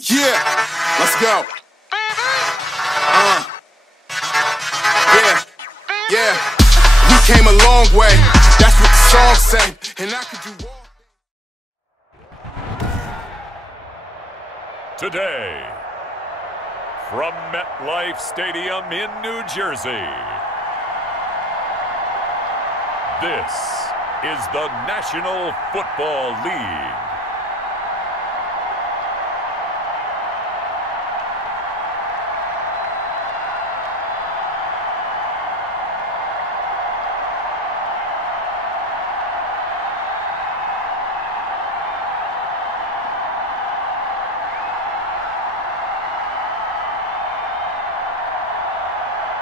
Yeah, let's go. Yeah. We came a long way. That's what the song say. And I could do all. Today, from MetLife Stadium in New Jersey, this is the National Football League.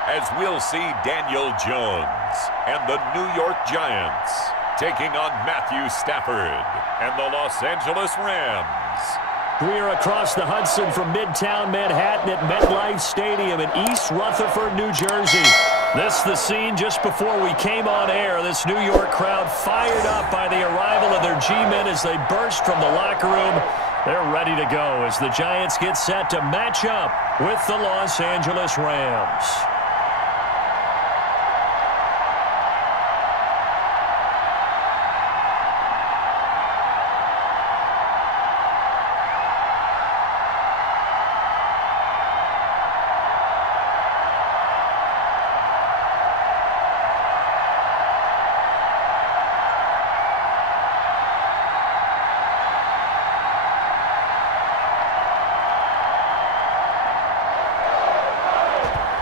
As we'll see Daniel Jones and the New York Giants taking on Matthew Stafford and the Los Angeles Rams. We are across the Hudson from Midtown Manhattan at MetLife Stadium in East Rutherford, New Jersey. This is the scene just before we came on air. This New York crowd fired up by the arrival of their G-men as they burst from the locker room. They're ready to go as the Giants get set to match up with the Los Angeles Rams.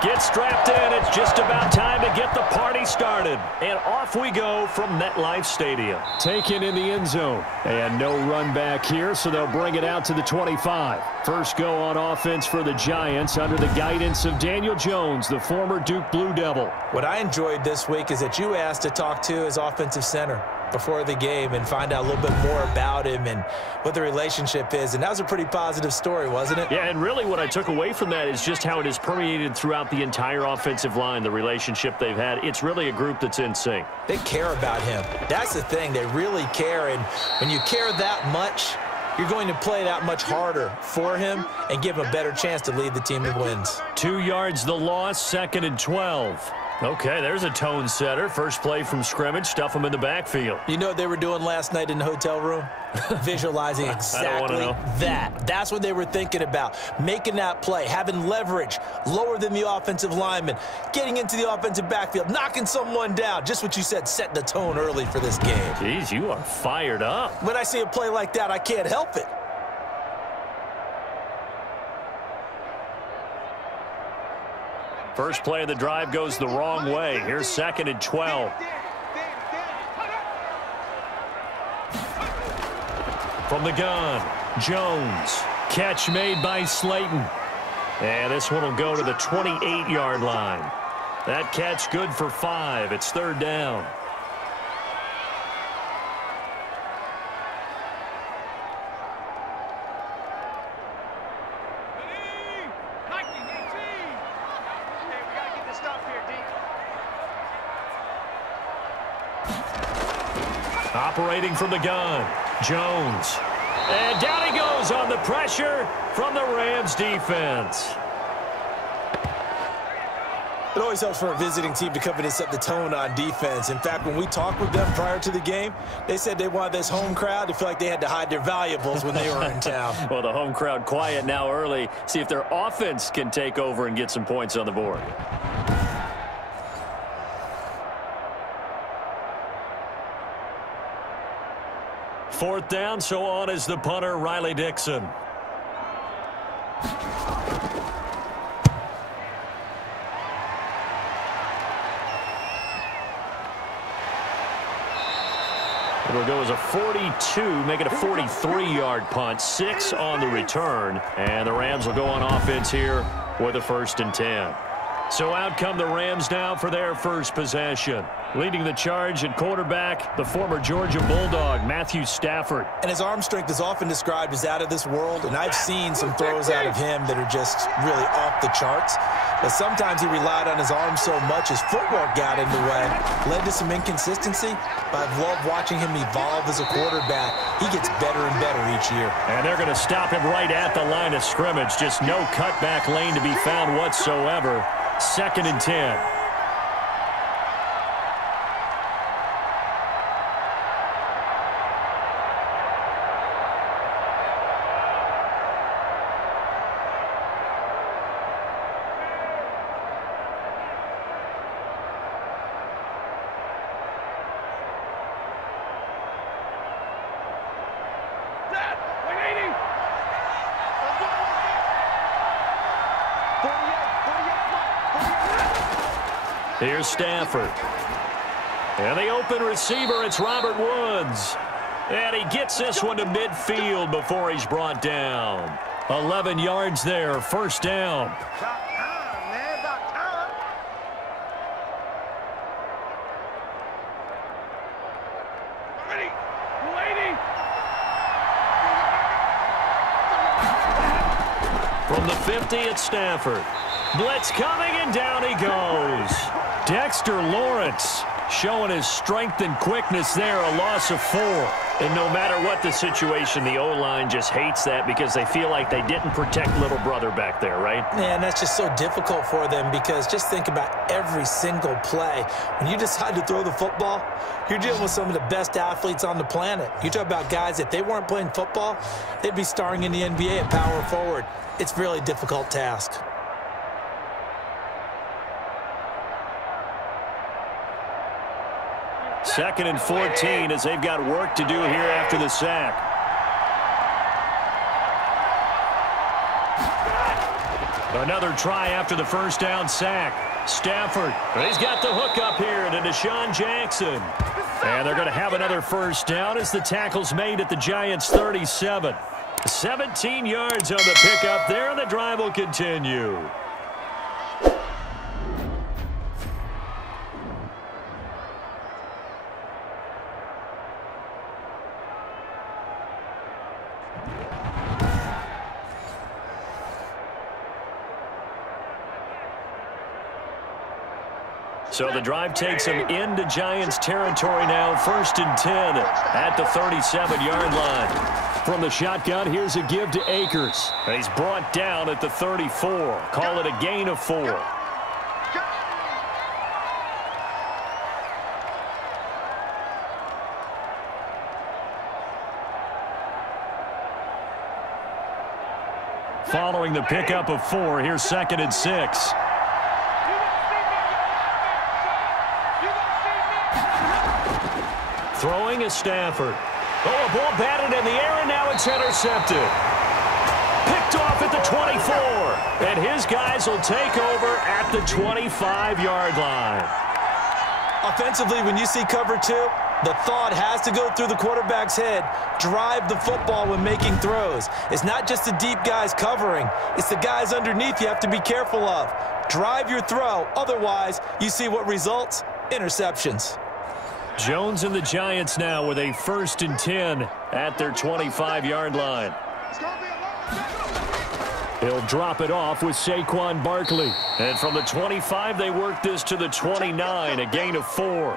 Get strapped in. It's just about time to get the party started. And off we go from MetLife Stadium. Taken in the end zone. And no run back here, so they'll bring it out to the 25. First go on offense for the Giants under the guidance of Daniel Jones, the former Duke Blue Devil. What I enjoyed this week is that you asked to talk to his offensive center before the game and find out a little bit more about him and what the relationship is. And that was a pretty positive story, wasn't it? Yeah, and really what I took away from that is just how it is permeated throughout the entire offensive line, the relationship they've had. It's really a group that's in sync. They care about him. That's the thing. They really care. And when you care that much, you're going to play that much harder for him and give him a better chance to lead the team in wins. 2 yards the loss, 2nd and 12. Okay, there's a tone setter. First play from scrimmage, stuff them in the backfield. You know what they were doing last night in the hotel room? Visualizing exactly that. That's what they were thinking about. Making that play, having leverage, lower than the offensive lineman, getting into the offensive backfield, knocking someone down. Just what you said, set the tone early for this game. Jeez, you are fired up. When I see a play like that, I can't help it. First play of the drive goes the wrong way. Here's 2nd and 12. From the gun, Jones. Catch made by Slayton. And this one will go to the 28-yard line. That catch good for 5. It's 3rd down. Operating from the gun, Jones. And down he goes on the pressure from the Rams defense. It always helps for a visiting team to come in and set the tone on defense. In fact, when we talked with them prior to the game, they said they wanted this home crowd to feel like they had to hide their valuables when they were in town. Well, the home crowd quiet now early. See if their offense can take over and get some points on the board. Fourth down, so on is the punter, Riley Dixon. It'll go as a 42, make it a 43-yard punt, 6 on the return, and the Rams will go on offense here with a 1st and 10. So out come the Rams now for their first possession. Leading the charge at quarterback, the former Georgia Bulldog, Matthew Stafford. And his arm strength is often described as out of this world, and I've seen some throws out of him that are just really off the charts. But sometimes he relied on his arm so much his footwork got in the way, led to some inconsistency. But I've loved watching him evolve as a quarterback. He gets better and better each year. And they're going to stop him right at the line of scrimmage. Just no cutback lane to be found whatsoever. 2nd and 10. Here's Stafford. And the open receiver, it's Robert Woods. And he gets this one to midfield before he's brought down. 11 yards there, 1st down. From the 50, it's Stafford. Blitz coming, and down he goes. Dexter Lawrence showing his strength and quickness there, a loss of 4. And no matter what the situation, the O-line just hates that because they feel like they didn't protect little brother back there, right? Yeah, and that's just so difficult for them because just think about every single play. When you decide to throw the football, you're dealing with some of the best athletes on the planet. You talk about guys, if they weren't playing football, they'd be starring in the NBA at power forward. It's a really difficult task. 2nd and 14 as they've got work to do here after the sack. Another try after the 1st down sack. Stafford, he's got the hook up here to Deshaun Jackson. And they're going to have another 1st down as the tackle's made at the Giants' 37. 17 yards on the pickup there, and the drive will continue. So the drive takes him into Giants territory now, 1st and 10 at the 37-yard line. From the shotgun, here's a give to Akers. And he's brought down at the 34. Call it a gain of 4. Following the pickup of 4, here's 2nd and 6. Throwing is Stafford. Oh, a ball batted in the air, and now it's intercepted. Picked off at the 24. And his guys will take over at the 25-yard line. Offensively, when you see cover 2, the thought has to go through the quarterback's head. Drive the football when making throws. It's not just the deep guys covering. It's the guys underneath you have to be careful of. Drive your throw. Otherwise, you see what results? Interceptions. Jones and the Giants now with a 1st and 10 at their 25-yard line. He'll drop it off with Saquon Barkley. And from the 25, they work this to the 29, a gain of 4.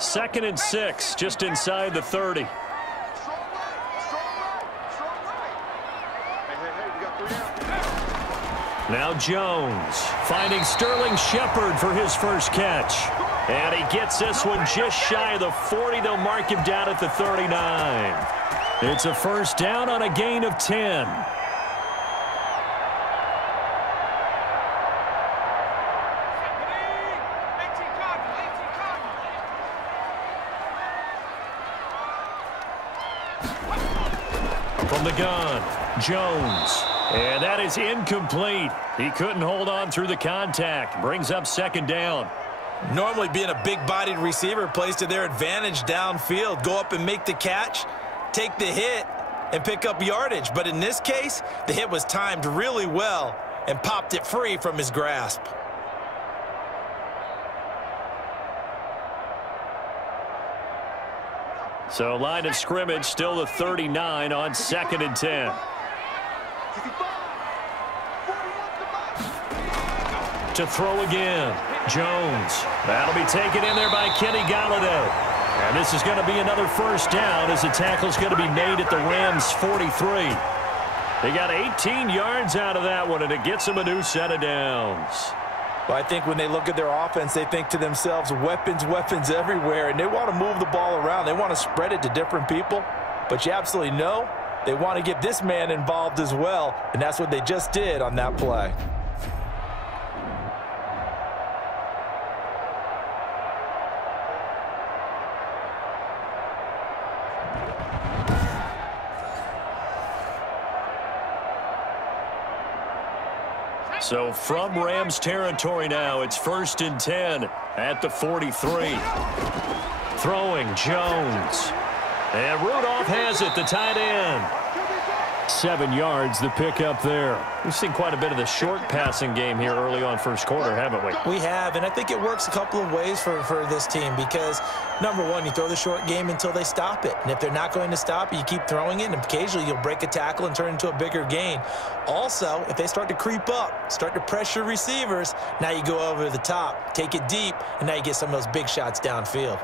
Second and 6, just inside the 30. Now Jones finding Sterling Shepard for his first catch. And he gets this one just shy of the 40. They'll mark him down at the 39. It's a 1st down on a gain of 10. the gun, Jones. And that is incomplete. He couldn't hold on through the contact. Brings up second down. Normally being a big-bodied receiver plays to their advantage downfield. Go up and make the catch, take the hit, and pick up yardage. But in this case, the hit was timed really well and popped it free from his grasp. So line of scrimmage still the 39 on 2nd and 10. To throw again, Jones. That'll be taken in there by Kenny Galladay. And this is going to be another first down as the tackle's going to be made at the Rams' 43. They got 18 yards out of that one, and it gets them a new set of downs. Well, I think when they look at their offense, they think to themselves, weapons, weapons everywhere, and they want to move the ball around. They want to spread it to different people, but you absolutely know they want to get this man involved as well, and that's what they just did on that play. So from Rams territory now, it's 1st and 10 at the 43. Throwing Jones. And Rudolph has it, the tight end. 7 yards, the pickup there. We've seen quite a bit of the short passing game here early on first quarter, haven't we? We have, and I think it works a couple of ways for this team because, number one, you throw the short game until they stop it. And if they're not going to stop it, you keep throwing it, and occasionally you'll break a tackle and turn it into a bigger gain. Also, if they start to creep up, start to pressure receivers, now you go over the top, take it deep, and now you get some of those big shots downfield.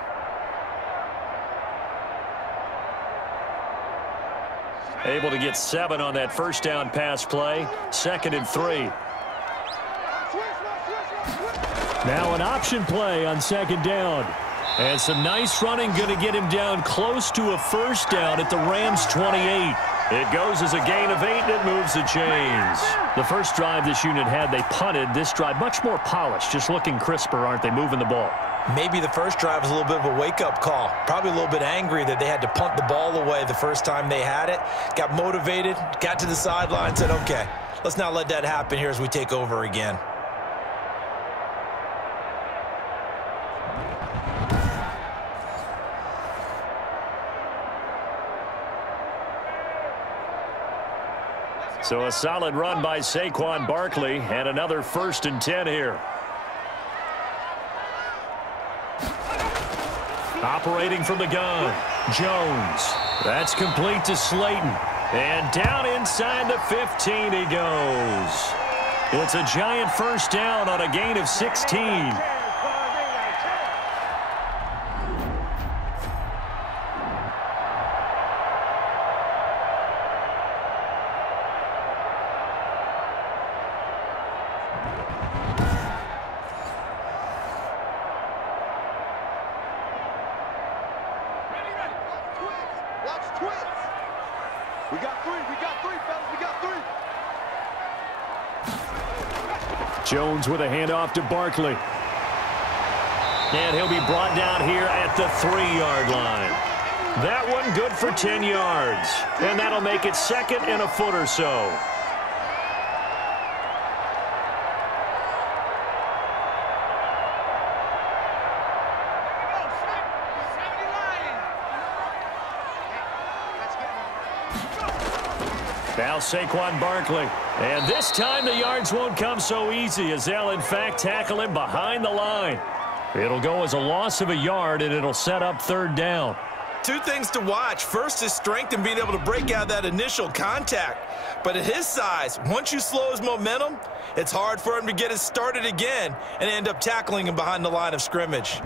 Able to get 7 on that first down pass play. 2nd and 3. Now an option play on 2nd down. And some nice running going to get him down close to a first down at the Rams' 28. It goes as a gain of 8, and it moves the chains. The first drive this unit had, they punted. This drive, much more polished, just looking crisper, aren't they, moving the ball? Maybe the first drive was a little bit of a wake-up call. Probably a little bit angry that they had to punt the ball away the first time they had it. Got motivated, got to the sideline, said, okay, let's not let that happen here as we take over again. So a solid run by Saquon Barkley and another 1st and 10 here. Operating from the gun, Jones. That's complete to Slayton. And down inside the 15 he goes. It's a giant first down on a gain of 16. Jones with a handoff to Barkley. And he'll be brought down here at the 3-yard line. That one good for 10 yards. And that'll make it 2nd and a foot or so. Now Saquon Barkley. And this time the yards won't come so easy as they'll in fact tackle him behind the line. It'll go as a loss of a yard, and it'll set up 3rd down. 2 things to watch. First is strength and being able to break out that initial contact. But at his size, once you slow his momentum, it's hard for him to get it started again and end up tackling him behind the line of scrimmage.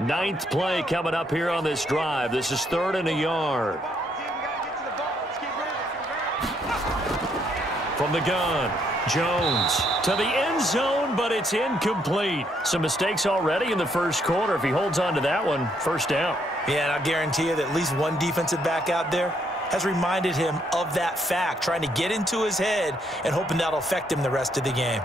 Ninth play coming up here on this drive. This is 3rd and a yard. From the gun, Jones to the end zone, but it's incomplete. Some mistakes already in the first quarter. If he holds on to that one, first down. Yeah, and I guarantee you that at least one defensive back out there has reminded him of that fact, trying to get into his head and hoping that'll affect him the rest of the game.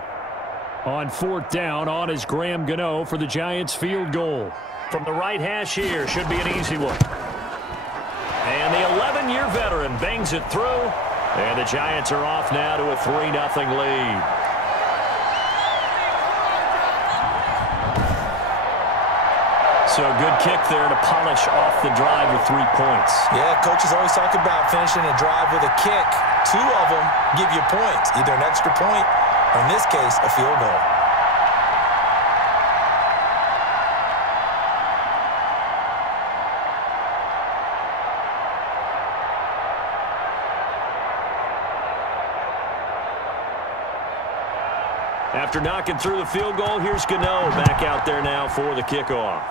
On 4th down, on is Graham Gano for the Giants field goal. From the right hash here, should be an easy one. And the 11-year veteran bangs it through. And the Giants are off now to a 3-0 lead. So a good kick there to polish off the drive with 3 points. Yeah, coaches always talk about finishing a drive with a kick. 2 of them give you points, either an extra point or, in this case, a field goal. After knocking through the field goal, here's Gano back out there now for the kickoff.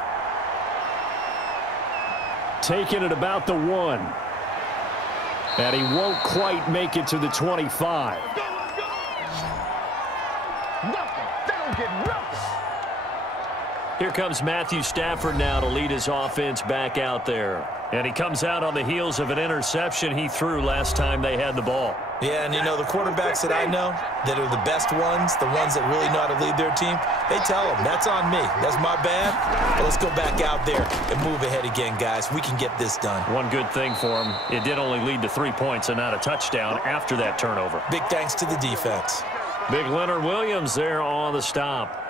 Taking it about the 1. And he won't quite make it to the 25. Here comes Matthew Stafford now to lead his offense back out there. And he comes out on the heels of an interception he threw last time they had the ball. Yeah, and you know, the quarterbacks that I know that are the best ones, the ones that really know how to lead their team, they tell them, that's on me. That's my bad. But let's go back out there and move ahead again, guys. We can get this done. One good thing for him, it did only lead to 3 points and not a touchdown after that turnover. Big thanks to the defense. Big Leonard Williams there on the stop.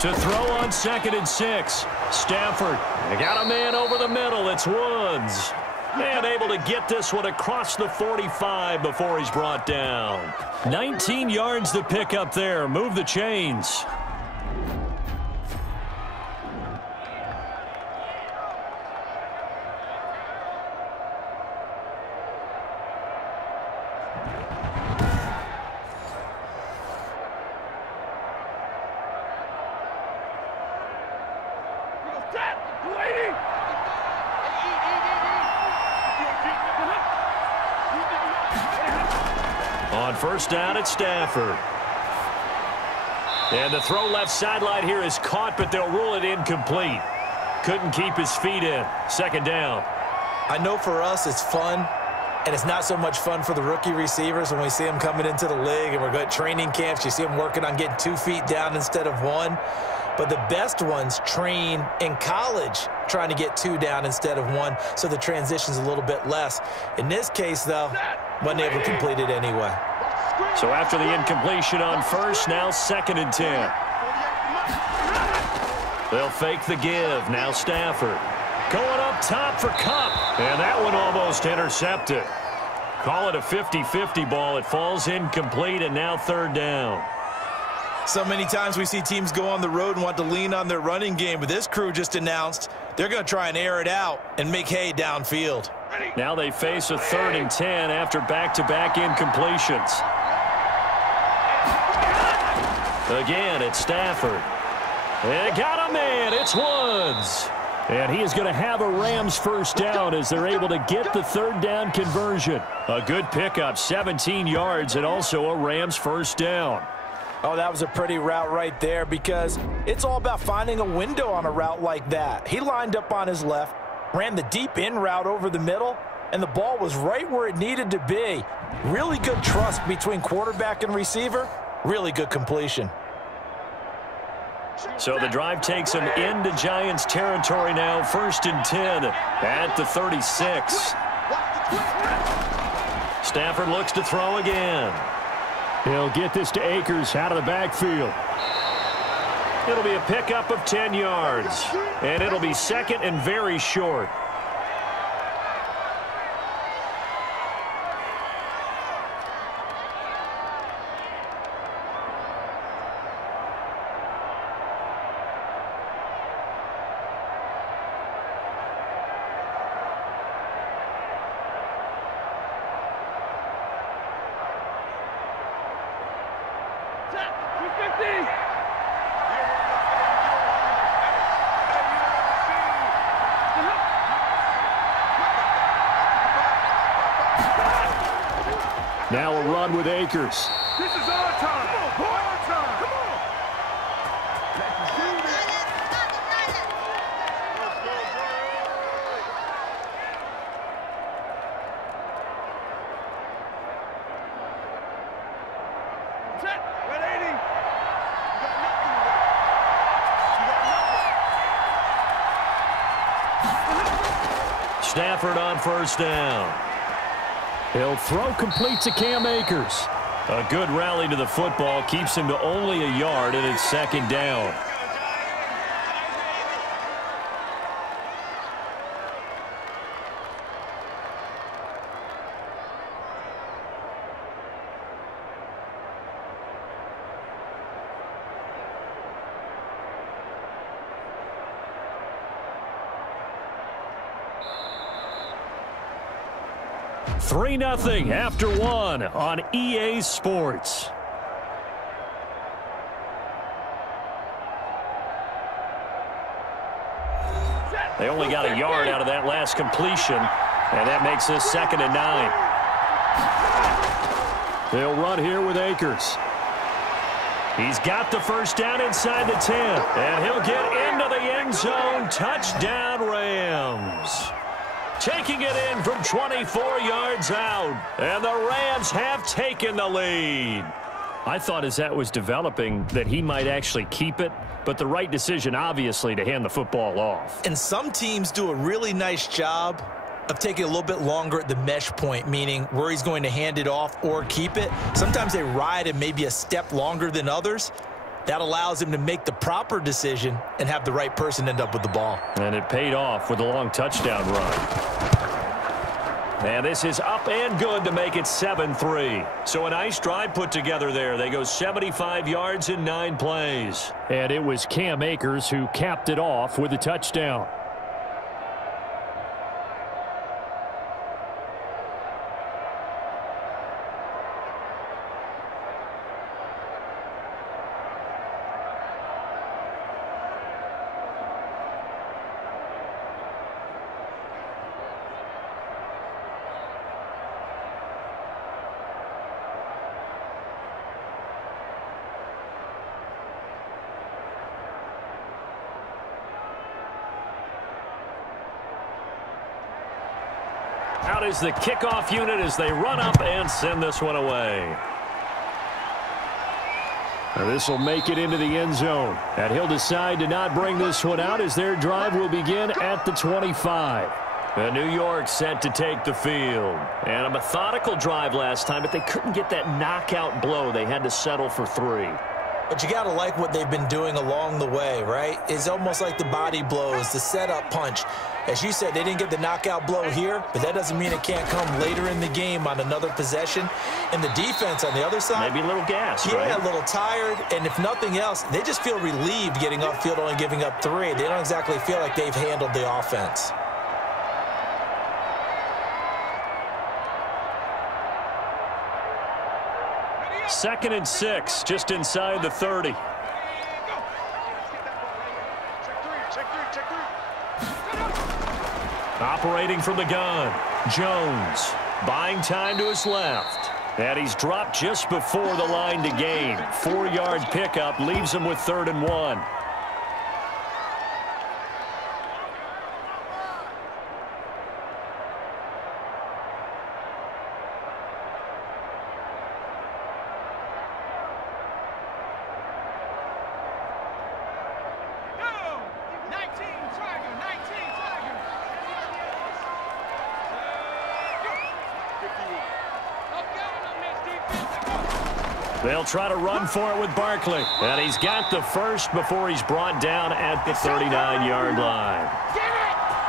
To throw on 2nd and 6. Stafford. They got a man over the middle. It's Woods. And able to get this one across the 45 before he's brought down. 19 yards to pick up there. Move the chains. On 1st down, it's Stafford. And the throw left sideline here is caught, but they'll rule it incomplete. Couldn't keep his feet in. 2nd down. I know for us it's fun, and it's not so much fun for the rookie receivers when we see them coming into the league and we're going to training camps. You see them working on getting 2 feet down instead of 1. But the best ones train in college trying to get 2 down instead of 1, so the transition's a little bit less. In this case, though, wasn't able to complete it anyway. So after the incompletion on 1st, now 2nd and 10. They'll fake the give. Now Stafford. Going up top for Kupp. And that one almost intercepted. Call it a 50-50 ball. It falls incomplete, and now 3rd down. So many times we see teams go on the road and want to lean on their running game, but this crew just announced they're going to try and air it out and make hay downfield. Now they face a 3rd and 10 after back-to-back incompletions. Again, it's Stafford. And got a man. It's Woods. And he is going to have a Rams 1st down as they're able to get the 3rd down conversion. A good pickup, 17 yards, and also a Rams 1st down. Oh, that was a pretty route right there, because it's all about finding a window on a route like that. He lined up on his left, ran the deep in route over the middle, and the ball was right where it needed to be. Really good trust between quarterback and receiver. Really good completion. So the drive takes him into Giants territory now. 1st and 10 at the 36. Stafford looks to throw again. He'll get this to Akers out of the backfield. It'll be a pickup of 10 yards. And it'll be 2nd and very short. Now a run with Akers. This is our time. Our time. Come on. Let's do Stafford on first down. He'll throw complete to Cam Akers. A good rally to the football keeps him to only a yard, and it's second down. Three 3-0 after one on EA Sports. They only got a yard out of that last completion, and that makes this 2nd and 9. They'll run here with Akers. He's got the first down inside the 10, and he'll get into the end zone. Touchdown, Rams. Taking it in from 24 yards out, and the Rams have taken the lead. I thought as that was developing that he might actually keep it, but the right decision, obviously, to hand the football off. And some teams do a really nice job of taking a little bit longer at the mesh point, meaning where he's going to hand it off or keep it. Sometimes they ride it maybe a step longer than others. That allows him to make the proper decision and have the right person end up with the ball. And it paid off with a long touchdown run. And this is up and good to make it 7-3. So a nice drive put together there. They go 75 yards in 9 plays. And it was Cam Akers who capped it off with a touchdown. Out is the kickoff unit as they run up and send this one away. This will make it into the end zone. And he'll decide to not bring this one out as their drive will begin at the 25. And New York set to take the field. And a methodical drive last time, but they couldn't get that knockout blow. They had to settle for 3. But you got to like what they've been doing along the way, right? It's almost like the body blows, the setup punch. As you said, they didn't get the knockout blow here, but that doesn't mean it can't come later in the game on another possession. And the defense on the other side, maybe a little gas, yeah, right? A little tired. And if nothing else, they just feel relieved getting upfield, only giving up 3. They don't exactly feel like they've handled the offense. Second and 6, just inside the 30. Operating from the gun, Jones buying time to his left. And he's dropped just before the line to gain. 4-yard pickup leaves him with 3rd and 1. They'll try to run for it with Barkley. And he's got the first before he's brought down at the 39-yard line.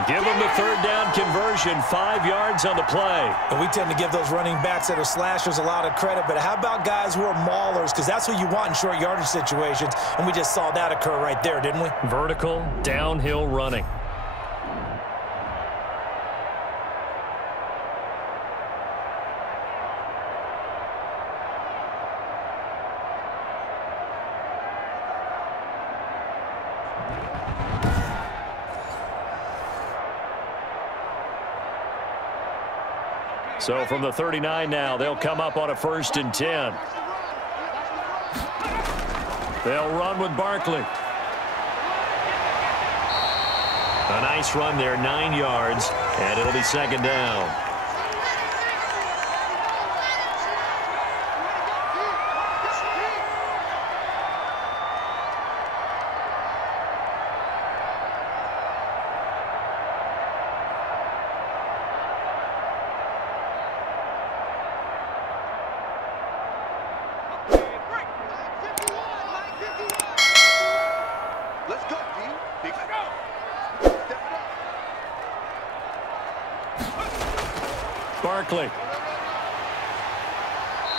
Give him the 3rd down conversion, 5 yards on the play. And we tend to give those running backs that are slashers a lot of credit, but how about guys who are maulers? Because that's what you want in short yardage situations, and we just saw that occur right there, didn't we? Vertical, downhill running. So from the 39 now, they'll come up on a 1st and 10. They'll run with Barkley. A nice run there, 9 yards, and it'll be 2nd down. Barkley.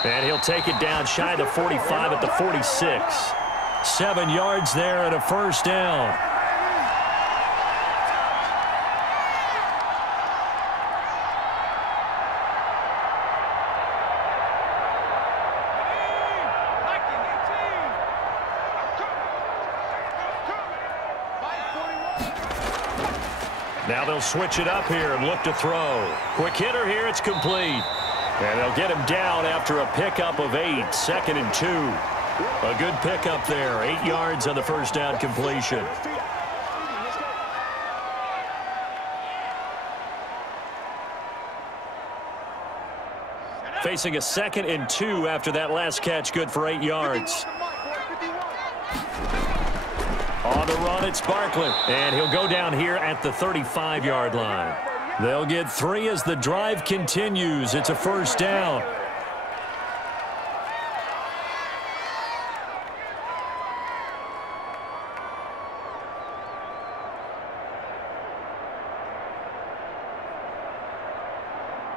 And he'll take it down shy of the 45 at the 46. 7 yards there and a first down. Now they'll switch it up here and look to throw. Quick hitter here, it's complete. And they'll get him down after a pickup of 8, 2nd and 2. A good pickup there, 8 yards on the first down completion. Facing a 2nd and 2 after that last catch, good for 8 yards. On the run, it's Barkley, and he'll go down here at the 35-yard line. They'll get 3 as the drive continues. It's a first down.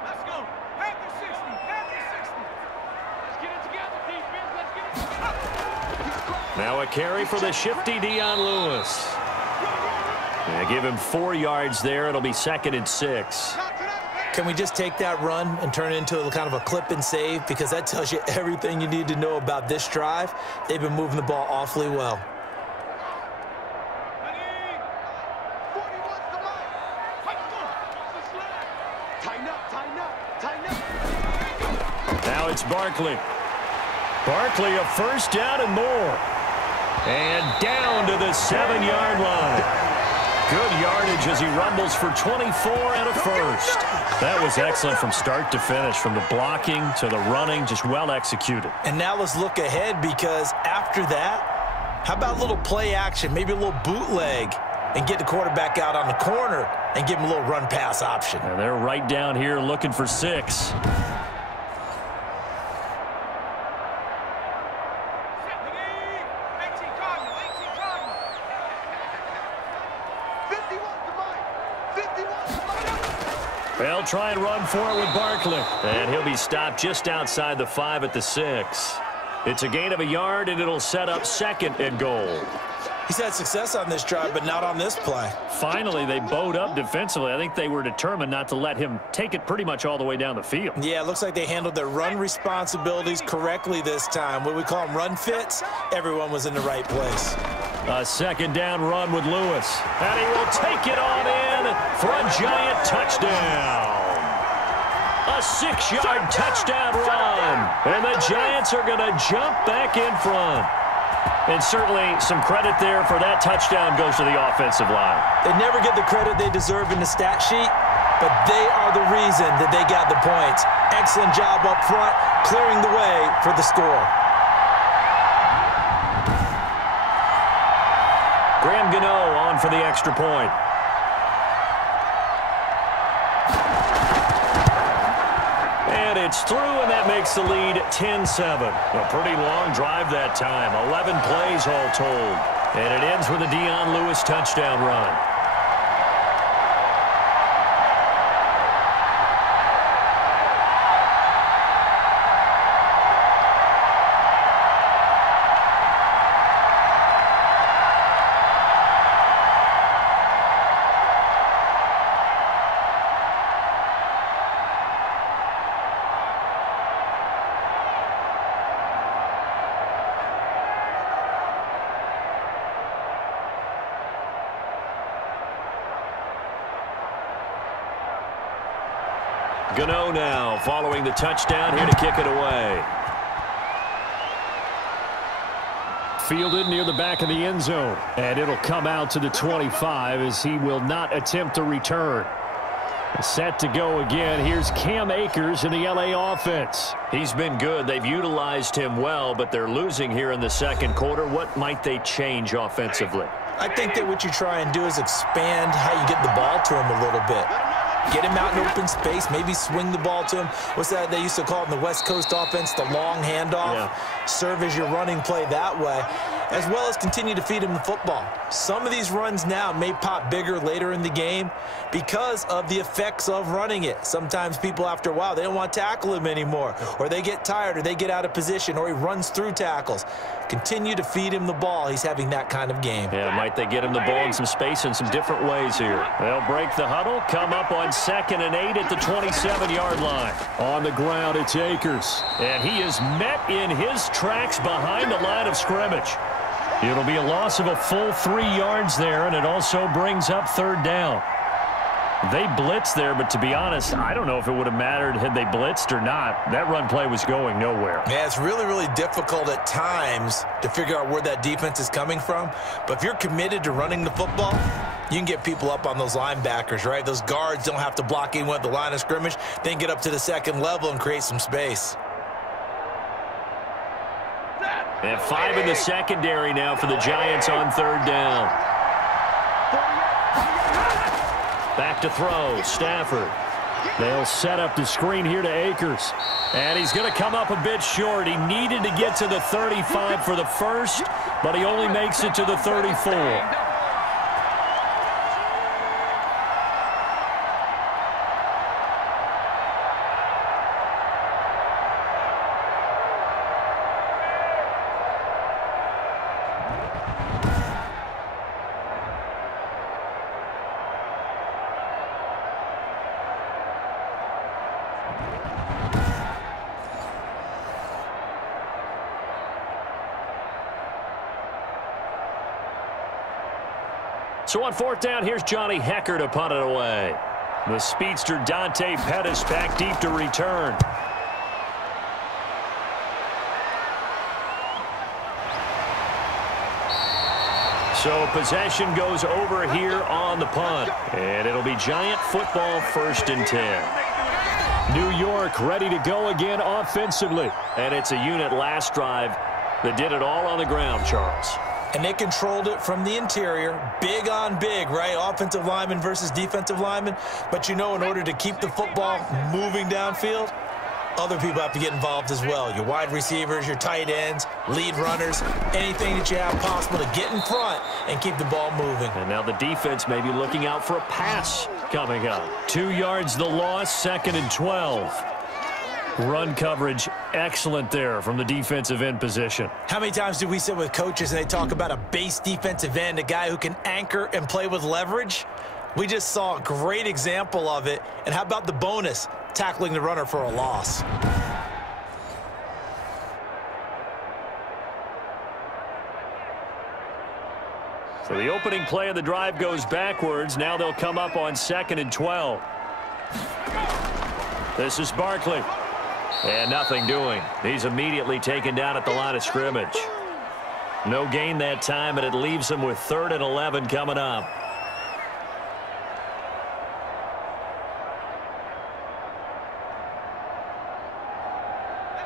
Let's go. Have the 60. Have the 60. Let's get it together, defense. Let's get it. Now a carry for the shifty Dion Lewis. They give him 4 yards there. It'll be 2nd and 6. Can we just take that run and turn it into a kind of a clip and save? Because that tells you everything you need to know about this drive. They've been moving the ball awfully well. Now it's Barkley. Barkley, a first down and more. And down to the 7-yard line. Good yardage as he rumbles for 24 and a first. That was excellent from start to finish, from the blocking to the running, just well executed. And now let's look ahead, because after that, how about a little play action, maybe a little bootleg, and get the quarterback out on the corner and give him a little run-pass option. And they're right down here looking for 6. They'll try and run for it with Barkley. And he'll be stopped just outside the 5 at the 6. It's a gain of a yard, and it'll set up 2nd and goal. He's had success on this drive, but not on this play. Finally, they bowed up defensively. I think they were determined not to let him take it pretty much all the way down the field. Yeah, it looks like they handled their run responsibilities correctly this time. What we call them run fits, everyone was in the right place. A 2nd down run with Lewis. And he will take it on in for a giant touchdown. A 6-yard touchdown run. And the Giants are going to jump back in front. And certainly some credit there for that touchdown goes to the offensive line. They never get the credit they deserve in the stat sheet, but they are the reason that they got the points. Excellent job up front, clearing the way for the score. Graham Gano on for the extra point. And it's through, and that makes the lead 10-7. A pretty long drive that time. 11 plays all told. And it ends with a Dion Lewis touchdown run. Gano now following the touchdown here to kick it away. Fielded near the back of the end zone. And it'll come out to the 25 as he will not attempt to return. Set to go again. Here's Cam Akers in the LA offense. He's been good. They've utilized him well, but they're losing here in the second quarter. What might they change offensively? I think that what you try and do is expand how you get the ball to him a little bit. Get him out in open space, maybe swing the ball to him. What's that they used to call it in the West Coast offense, the long handoff? Yeah. Serve as your running play that way. as well as continue to feed him the football. Some of these runs now may pop bigger later in the game because of the effects of running it. Sometimes people, after a while, they don't want to tackle him anymore, or they get tired, or they get out of position, or he runs through tackles. Continue to feed him the ball. He's having that kind of game. Yeah, might they get him the ball in some space in some different ways here. They'll break the huddle, come up on 2nd and 8 at the 27-yard line. On the ground, it's Akers. And he is met in his tracks behind the line of scrimmage. It'll be a loss of a full 3 yards there, and it also brings up 3rd down. They blitzed there, but to be honest, I don't know if it would have mattered had they blitzed or not. That run play was going nowhere. Yeah, it's really, really difficult at times to figure out where that defense is coming from. But if you're committed to running the football, you can get people up on those linebackers, right? Those guards don't have to block anyone at the line of scrimmage. They can get up to the 2nd level and create some space. And 5 in the secondary now for the Giants on 3rd down. Back to throw, Stafford. They'll set up the screen here to Akers. And he's going to come up a bit short. He needed to get to the 35 for the first, but he only makes it to the 34. So on 4th down, here's Johnny Hecker to punt it away. The speedster Dante Pettis back deep to return. So possession goes over here on the punt. And it'll be Giant football 1st and 10. New York ready to go again offensively. And it's a unit last drive that did it all on the ground, Charles. And they controlled it from the interior, big on big, right? Offensive lineman versus defensive lineman. But you know, in order to keep the football moving downfield, other people have to get involved as well. Your wide receivers, your tight ends, lead runners, anything that you have possible to get in front and keep the ball moving. And now the defense may be looking out for a pass coming up. 2 yards the loss, 2nd and 12. Run coverage, excellent there from the defensive end position. How many times do we sit with coaches and they talk about a base defensive end, a guy who can anchor and play with leverage? We just saw a great example of it. And how about the bonus, tackling the runner for a loss? So the opening play of the drive goes backwards. Now they'll come up on 2nd and 12. This is Barkley. And nothing doing. He's immediately taken down at the line of scrimmage. No gain that time, and it leaves him with 3rd and 11 coming up.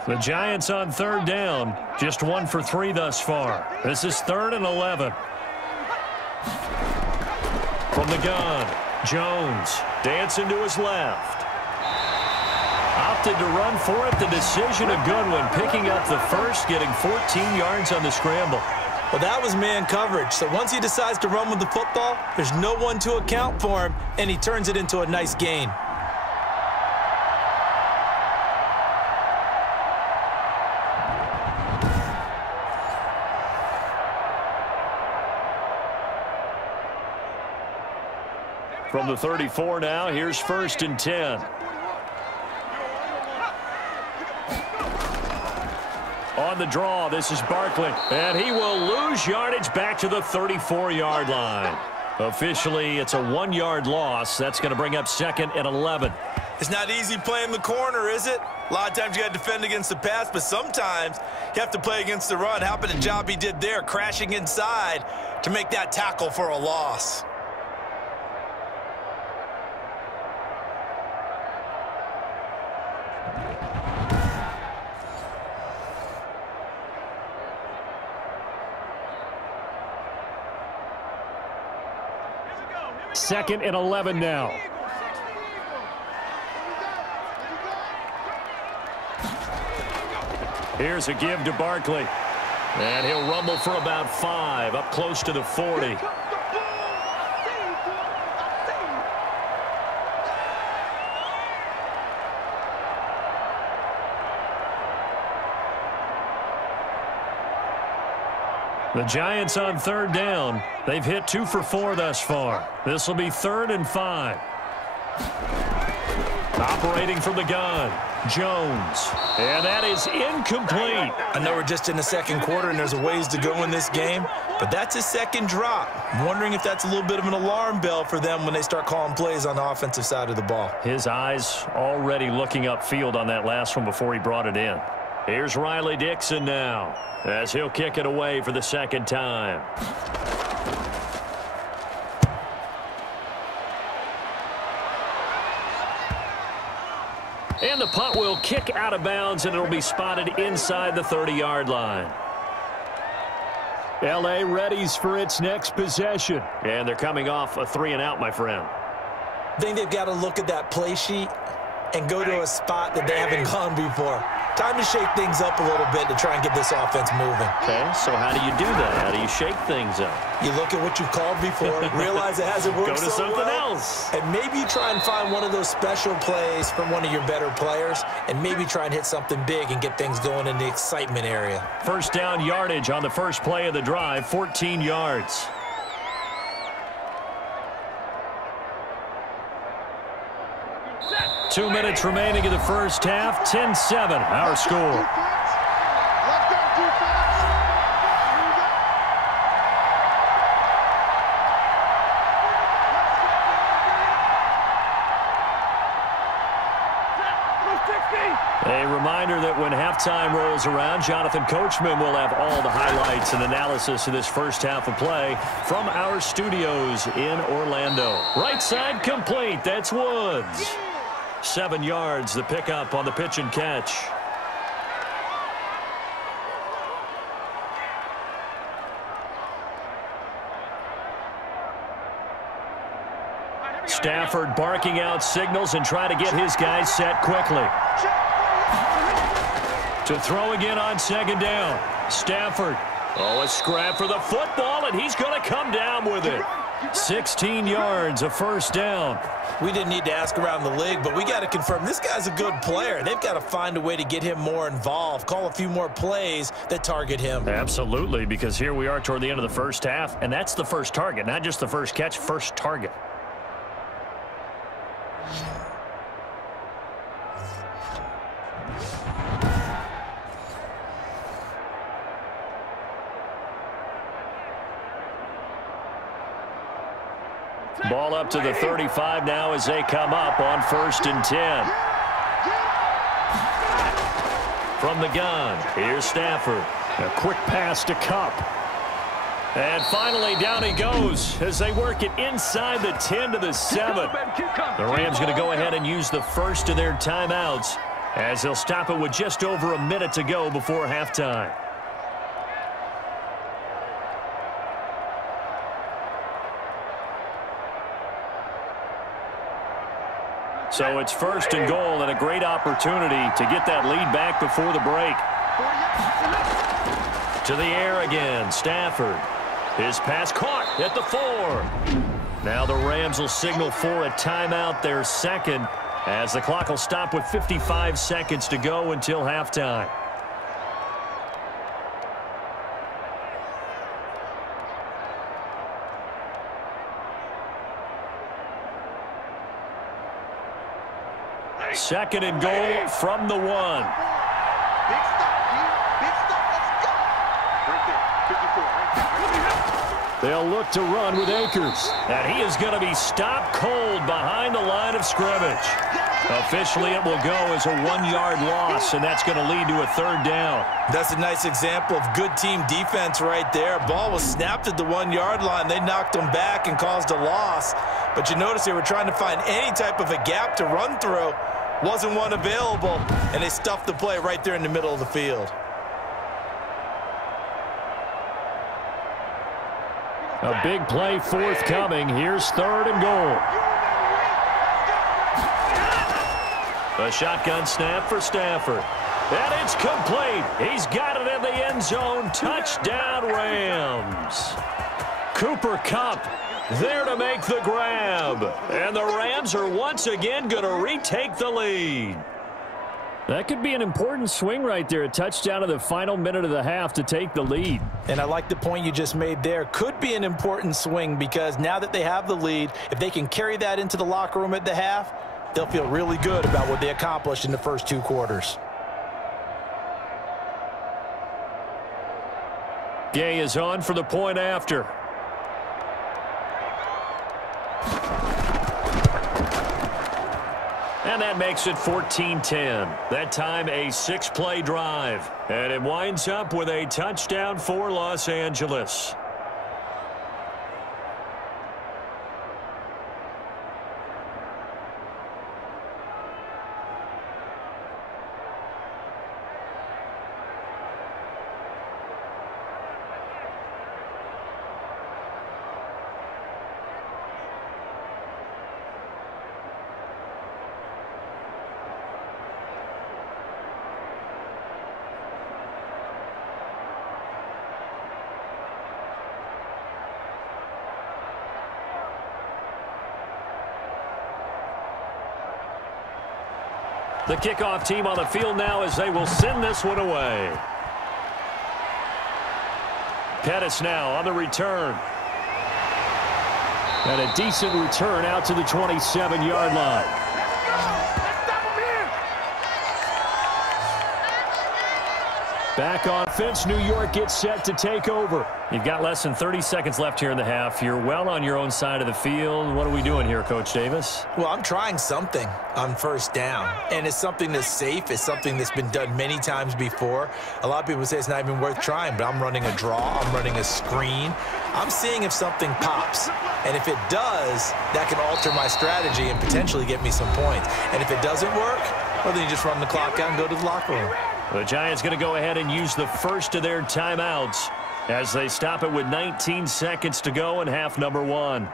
The Giants on 3rd down. Just 1 for 3 thus far. This is 3rd and 11. From the gun, Jones dancing to his left. Opted to run for it. The decision a good one. Picking up the first, getting 14 yards on the scramble. Well, that was man coverage. So once he decides to run with the football, there's no one to account for him, and he turns it into a nice gain. From the 34 now, here's 1st and 10. On the draw, this is Barkley. And he will lose yardage back to the 34-yard line. Officially, it's a 1-yard loss. That's going to bring up 2nd and 11. It's not easy playing the corner, is it? A lot of times you got to defend against the pass, but sometimes you have to play against the run. How about the job he did there, crashing inside to make that tackle for a loss? Second and 11 now. Here's a give to Barkley. And he'll rumble for about 5, up close to the 40. The Giants on 3rd down. They've hit 2 for 4 thus far. This will be 3rd and 5. Operating from the gun, Jones. And that is incomplete. I know we're just in the 2nd quarter and there's a ways to go in this game, but that's his 2nd drop. I'm wondering if that's a little bit of an alarm bell for them when they start calling plays on the offensive side of the ball. His eyes already looking upfield on that last one before he brought it in. Here's Riley Dixon now, as he'll kick it away for the 2nd time. And the punt will kick out of bounds, and it'll be spotted inside the 30-yard line. L.A. readies for its next possession. And they're coming off a 3-and-out, my friend. I think they've got to look at that play sheet and go to a spot that they haven't gone before. Time to shake things up a little bit to try and get this offense moving. Okay, so how do you do that? How do you shake things up? You look at what you've called before, realize it hasn't worked Go to so something well, else. and maybe you try and find one of those special plays from one of your better players, and maybe try and hit something big and get things going in the excitement area. 1st down yardage on the first play of the drive, 14 yards. Set. 2 minutes remaining in the first half, 10-7, our score. Let's go, defense. A reminder that when halftime rolls around, Jonathan Coachman will have all the highlights and analysis of this first half of play from our studios in Orlando. Right side complete. That's Woods. 7 yards, the pickup on the pitch and catch. Stafford barking out signals and trying to get his guys set quickly. To throw again on 2nd down. Stafford. Oh, a scrap for the football, and he's going to come down with it. 16 yards, a 1st down. We didn't need to ask around the league, but we got to confirm this guy's a good player. They've got to find a way to get him more involved, call a few more plays that target him. Absolutely, because here we are toward the end of the first half, and that's the first target, not just the first catch, first target. Ball up to the 35 now as they come up on 1st and 10. From the gun, here's Stafford. A quick pass to Cup. And finally, down he goes as they work it inside the 10 to the 7. The Rams going to go ahead and use the first of their timeouts as they'll stop it with just over a minute to go before halftime. So it's 1st and goal and a great opportunity to get that lead back before the break. To the air again, Stafford. His pass caught at the 4. Now the Rams will signal for a timeout, their 2nd, as the clock will stop with 55 seconds to go until halftime. Second and goal from the 1. Big stop, big stop, let's go. Right there, 54, right there. They'll look to run with Akers. And he is going to be stopped cold behind the line of scrimmage. Officially, it will go as a 1-yard loss, and that's going to lead to a 3rd down. That's a nice example of good team defense right there. Ball was snapped at the 1-yard line. They knocked him back and caused a loss. But you notice they were trying to find any type of a gap to run through. Wasn't one available, and they stuffed the play right there in the middle of the field. A big play forthcoming. Here's 3rd and goal. A shotgun snap for Stafford. And it's complete. He's got it in the end zone. Touchdown, Rams. Cooper Kupp there to make the grab. And the Rams are once again going to retake the lead. That could be an important swing right there. A touchdown in the final minute of the half to take the lead. And I like the point you just made there. Could be an important swing because now that they have the lead, if they can carry that into the locker room at the half, they'll feel really good about what they accomplished in the first 2 quarters. Gay is on for the point after. And that makes it 14-10. That time a 6-play drive. And it winds up with a touchdown for Los Angeles. The kickoff team on the field now as they will send this one away. Pettis now on the return. And a decent return out to the 27-yard line. Back on offense, New York gets set to take over. You've got less than 30 seconds left here in the half. You're well on your own side of the field. What are we doing here, Coach Davis? Well, I'm trying something on first down, and it's something that's safe. It's something that's been done many times before. A lot of people say it's not even worth trying, but I'm running a draw. I'm running a screen. I'm seeing if something pops, and if it does, that can alter my strategy and potentially get me some points. And if it doesn't work, well, then you just run the clock out and go to the locker room. The Giants going to go ahead and use the first of their timeouts as they stop it with 19 seconds to go in half number 1.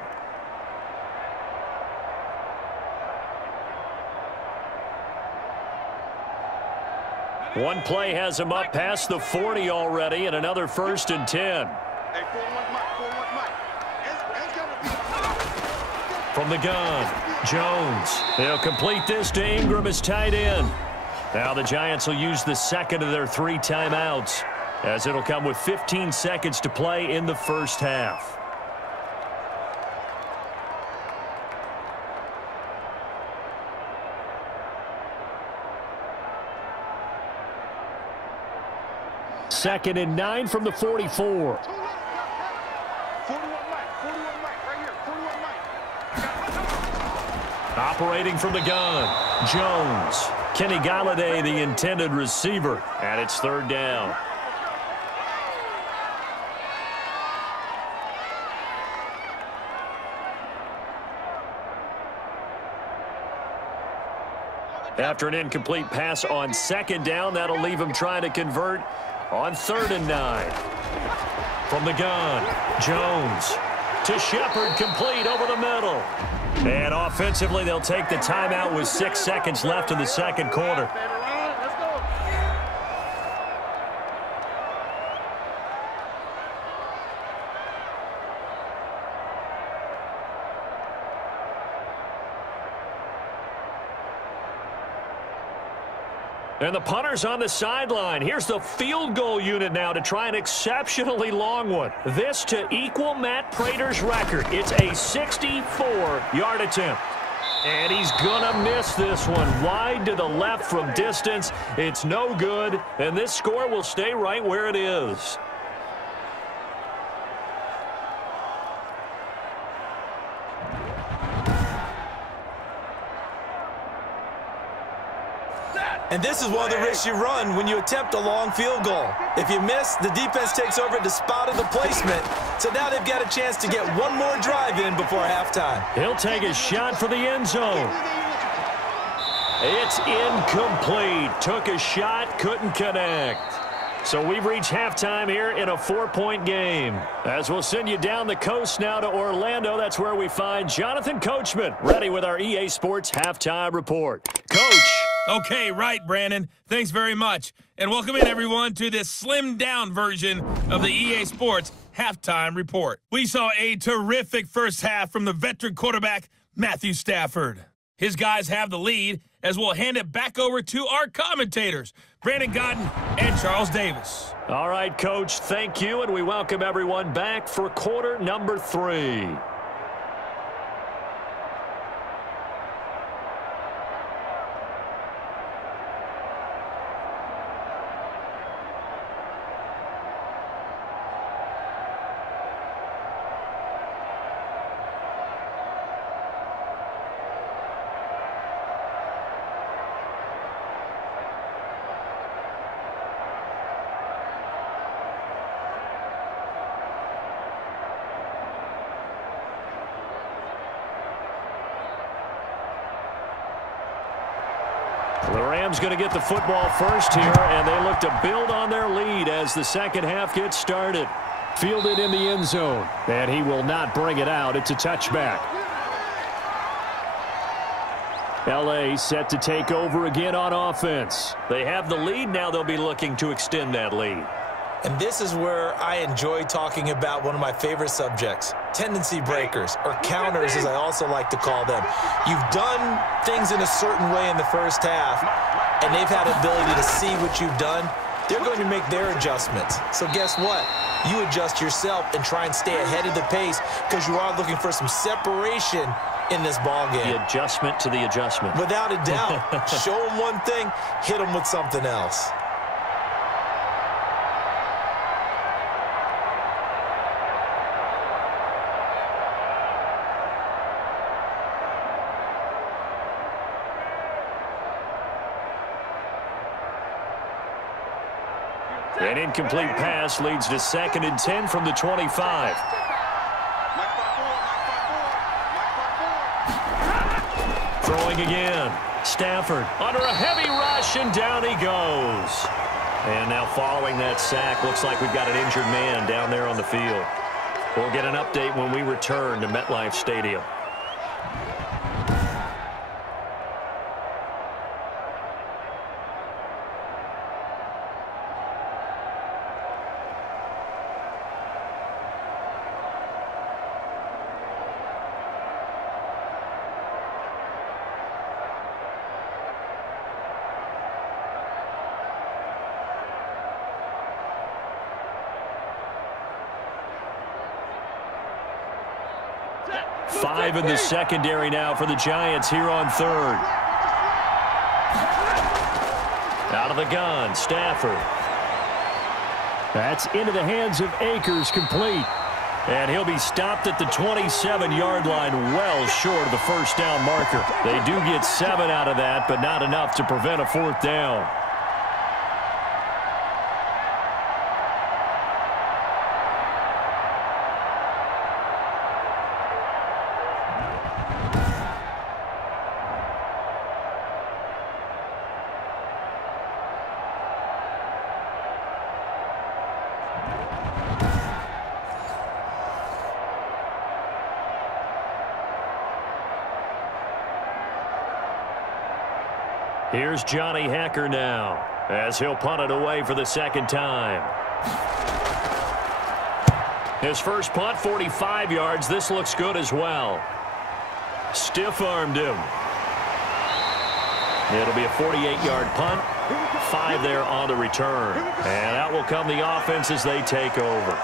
One play has him up past the 40 already, and another 1st and 10. From the gun, Jones. They'll complete this to Ingram as tight end. Now the Giants will use the second of their 3 timeouts, as it'll come with 15 seconds to play in the first half. Second and 9 from the 44. Operating from the gun, Jones. Kenny Galladay, the intended receiver, and it's 3rd down. After an incomplete pass on 2nd down, that'll leave him trying to convert on 3rd and 9. From the gun, Jones to Shepard, complete over the middle. And offensively, they'll take the timeout with 6 seconds left in the second quarter. And the punter's on the sideline. Here's the field goal unit now to try an exceptionally long one. This to equal Matt Prater's record. It's a 64-yard attempt. And he's going to miss this one. Wide to the left from distance. It's no good. And this score will stay right where it is. And this is one of the risks you run when you attempt a long field goal. If you miss, the defense takes over at the spot of the placement. So now they've got a chance to get one more drive in before halftime. He'll take a shot for the end zone. It's incomplete. Took a shot, couldn't connect. So we've reached halftime here in a 4-point game. As we'll send you down the coast now to Orlando, that's where we find Jonathan Coachman ready with our EA Sports Halftime Report. Coach, Okay, right, Brandon. Thanks very much. And welcome in, everyone, to this slimmed-down version of the EA Sports Halftime Report. We saw a terrific first half from the veteran quarterback, Matthew Stafford. His guys have the lead, as we'll hand it back over to our commentators, Brandon Godden and Charles Davis. All right, Coach, thank you, and we welcome everyone back for quarter number 3. The Rams going to get the football first here, and they look to build on their lead as the second half gets started. Fielded in the end zone, and he will not bring it out. It's a touchback. LA set to take over again on offense. They have the lead. Now they'll be looking to extend that lead. And this is where I enjoy talking about one of my favorite subjects, tendency breakers, or counters as I also like to call them. You've done things in a certain way in the first half, and they've had the ability to see what you've done. They're going to make their adjustments. So guess what? You adjust yourself and try and stay ahead of the pace because you are looking for some separation in this ball game. The adjustment to the adjustment. Without a doubt. Show them one thing, hit them with something else. An incomplete pass leads to 2nd and 10 from the 25. Throwing again. Stafford under a heavy rush, and down he goes. And now following that sack, looks like we've got an injured man down there on the field. We'll get an update when we return to MetLife Stadium. Five in the secondary now for the Giants here on 3rd. Out of the gun, Stafford. That's into the hands of Akers, complete. And he'll be stopped at the 27-yard line, well short of the first down marker. They do get 7 out of that, but not enough to prevent a 4th down. Here's Johnny Hacker now, as he'll punt it away for the 2nd time. His first punt, 45 yards. This looks good as well. Stiff-armed him. It'll be a 48-yard punt. 5 there on the return. And out will come the offense as they take over.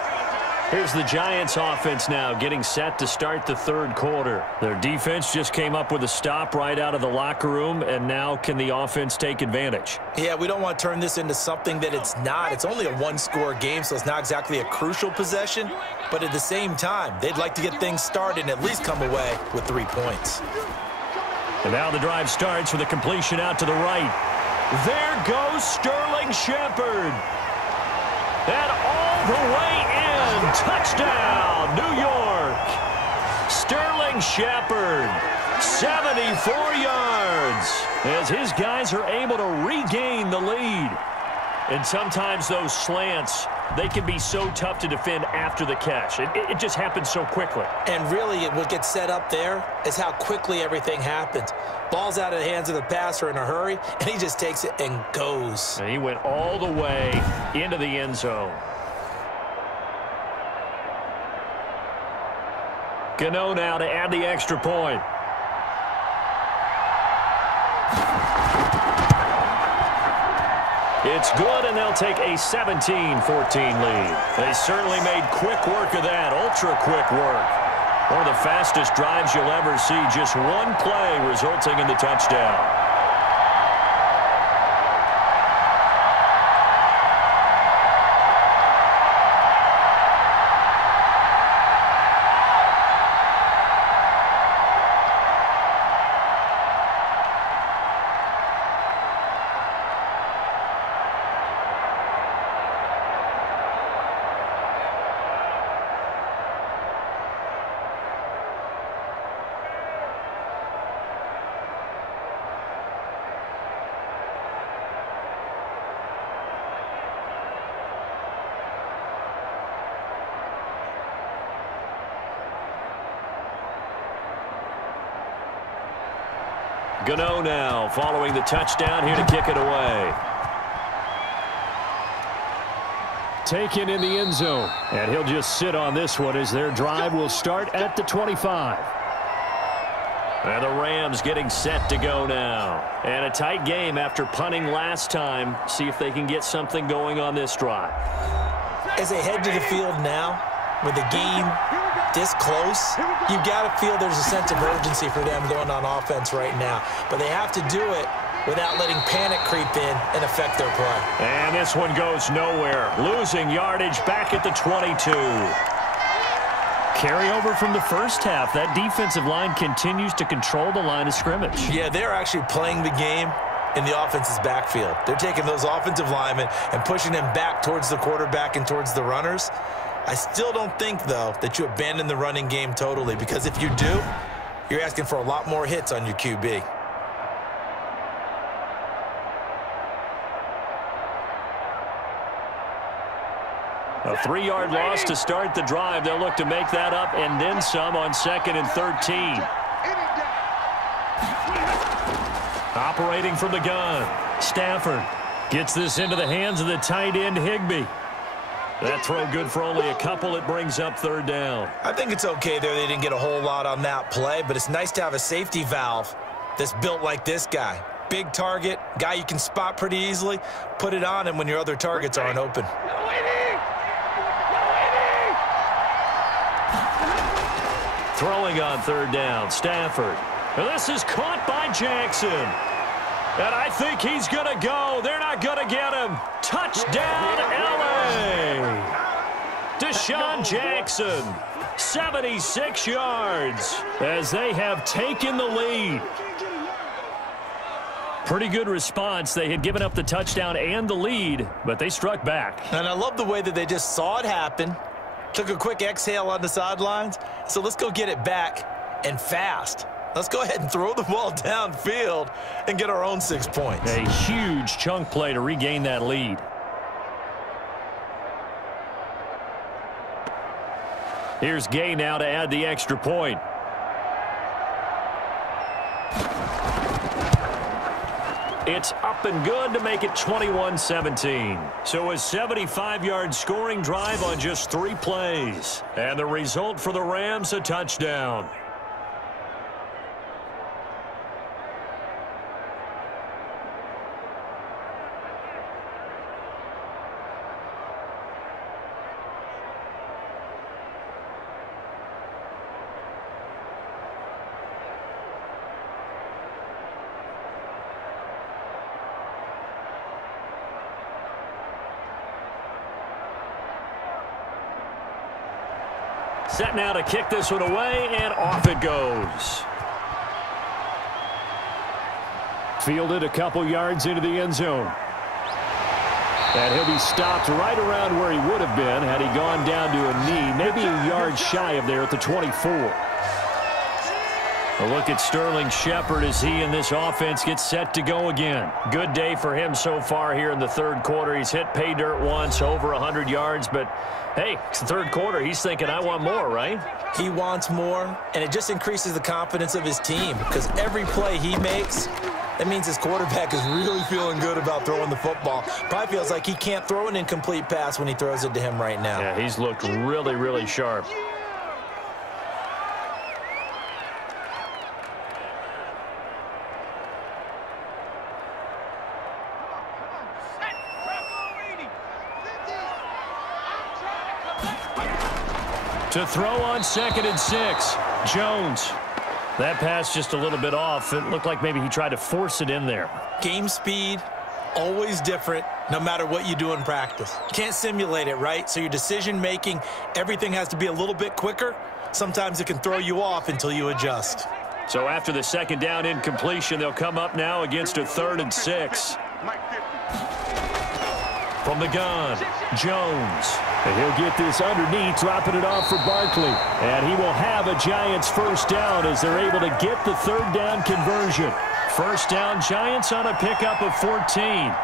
Here's the Giants offense now getting set to start the 3rd quarter. Their defense just came up with a stop right out of the locker room, and now can the offense take advantage? Yeah, we don't want to turn this into something that it's not. It's only a 1-score game, so it's not exactly a crucial possession. But at the same time, they'd like to get things started and at least come away with 3 points. And now the drive starts with a completion out to the right. There goes Sterling Shepard. And all the way in. Touchdown, New York. Sterling Shepard, 74 yards, as his guys are able to regain the lead. And sometimes those slants, they can be so tough to defend after the catch. It just happens so quickly. And really, what gets set up there is how quickly everything happens. Ball's out of the hands of the passer in a hurry, and he just takes it and goes. And he went all the way into the end zone. Gano now to add the extra point. It's good, and they'll take a 17-14 lead. They certainly made quick work of that, ultra-quick work. One of the fastest drives you'll ever see, just one play resulting in the touchdown. Gano now following the touchdown here to kick it away. Taken in the end zone. And he'll just sit on this one as their drive will start at the 25. And the Rams getting set to go now. And a tight game after punting last time. See if they can get something going on this drive. As they head to the field now, with the game this close, you've got to feel there's a sense of urgency for them going on offense right now. But they have to do it without letting panic creep in and affect their play. And this one goes nowhere. Losing yardage back at the 22. Carryover from the first half. That defensive line continues to control the line of scrimmage. Yeah, they're actually playing the game in the offense's backfield. They're taking those offensive linemen and pushing them back towards the quarterback and towards the runners. I still don't think, though, that you abandon the running game totally, because if you do, you're asking for a lot more hits on your QB. A 3-yard loss to start the drive. They'll look to make that up and then some on 2nd and 13. Operating from the gun. Stafford gets this into the hands of the tight end, Higbee. That throw good for only a couple. It brings up 3rd down. I think it's okay there. They didn't get a whole lot on that play, but it's nice to have a safety valve that's built like this guy. Big target, guy you can spot pretty easily. Put it on him when your other targets aren't open. Throwing on 3rd down, Stafford. This is caught by Jackson. And I think he's going to go. They're not going to get him. Touchdown, L.A. Deshaun Jackson, 76 yards as they have taken the lead. Pretty good response. They had given up the touchdown and the lead, but they struck back. And I love the way that they just saw it happen, took a quick exhale on the sidelines. So let's go get it back and fast. Let's go ahead and throw the ball downfield and get our own 6 points. A huge chunk play to regain that lead. Here's Gay now to add the extra point. It's up and good to make it 21-17. So a 75-yard scoring drive on just 3 plays. And the result for the Rams, a touchdown. Set now to kick this one away, and off it goes. Fielded a couple yards into the end zone. And he'll be stopped right around where he would have been had he gone down to a knee, maybe a yard shy of there at the 24. A look at Sterling Shepard as he and this offense gets set to go again. Good day for him so far here in the third quarter. He's hit pay dirt once, over 100 yards, but hey, it's the third quarter. He's thinking, I want more, right? He wants more, and it just increases the confidence of his team because every play he makes, that means his quarterback is really feeling good about throwing the football. Probably feels like he can't throw an incomplete pass when he throws it to him right now. Yeah, he's looked really, really sharp. To throw on 2nd and 6, Jones. That pass just a little bit off. It looked like maybe he tried to force it in there. Game speed, always different, no matter what you do in practice. You can't simulate it, right? So your decision-making, everything has to be a little bit quicker. Sometimes it can throw you off until you adjust. So after the 2nd down incompletion, they'll come up now against a 3rd and 6. From the gun, Jones. And he'll get this underneath, dropping it off for Barkley. And he will have a Giants first down as they're able to get the 3rd down conversion. First down, Giants on a pickup of 14.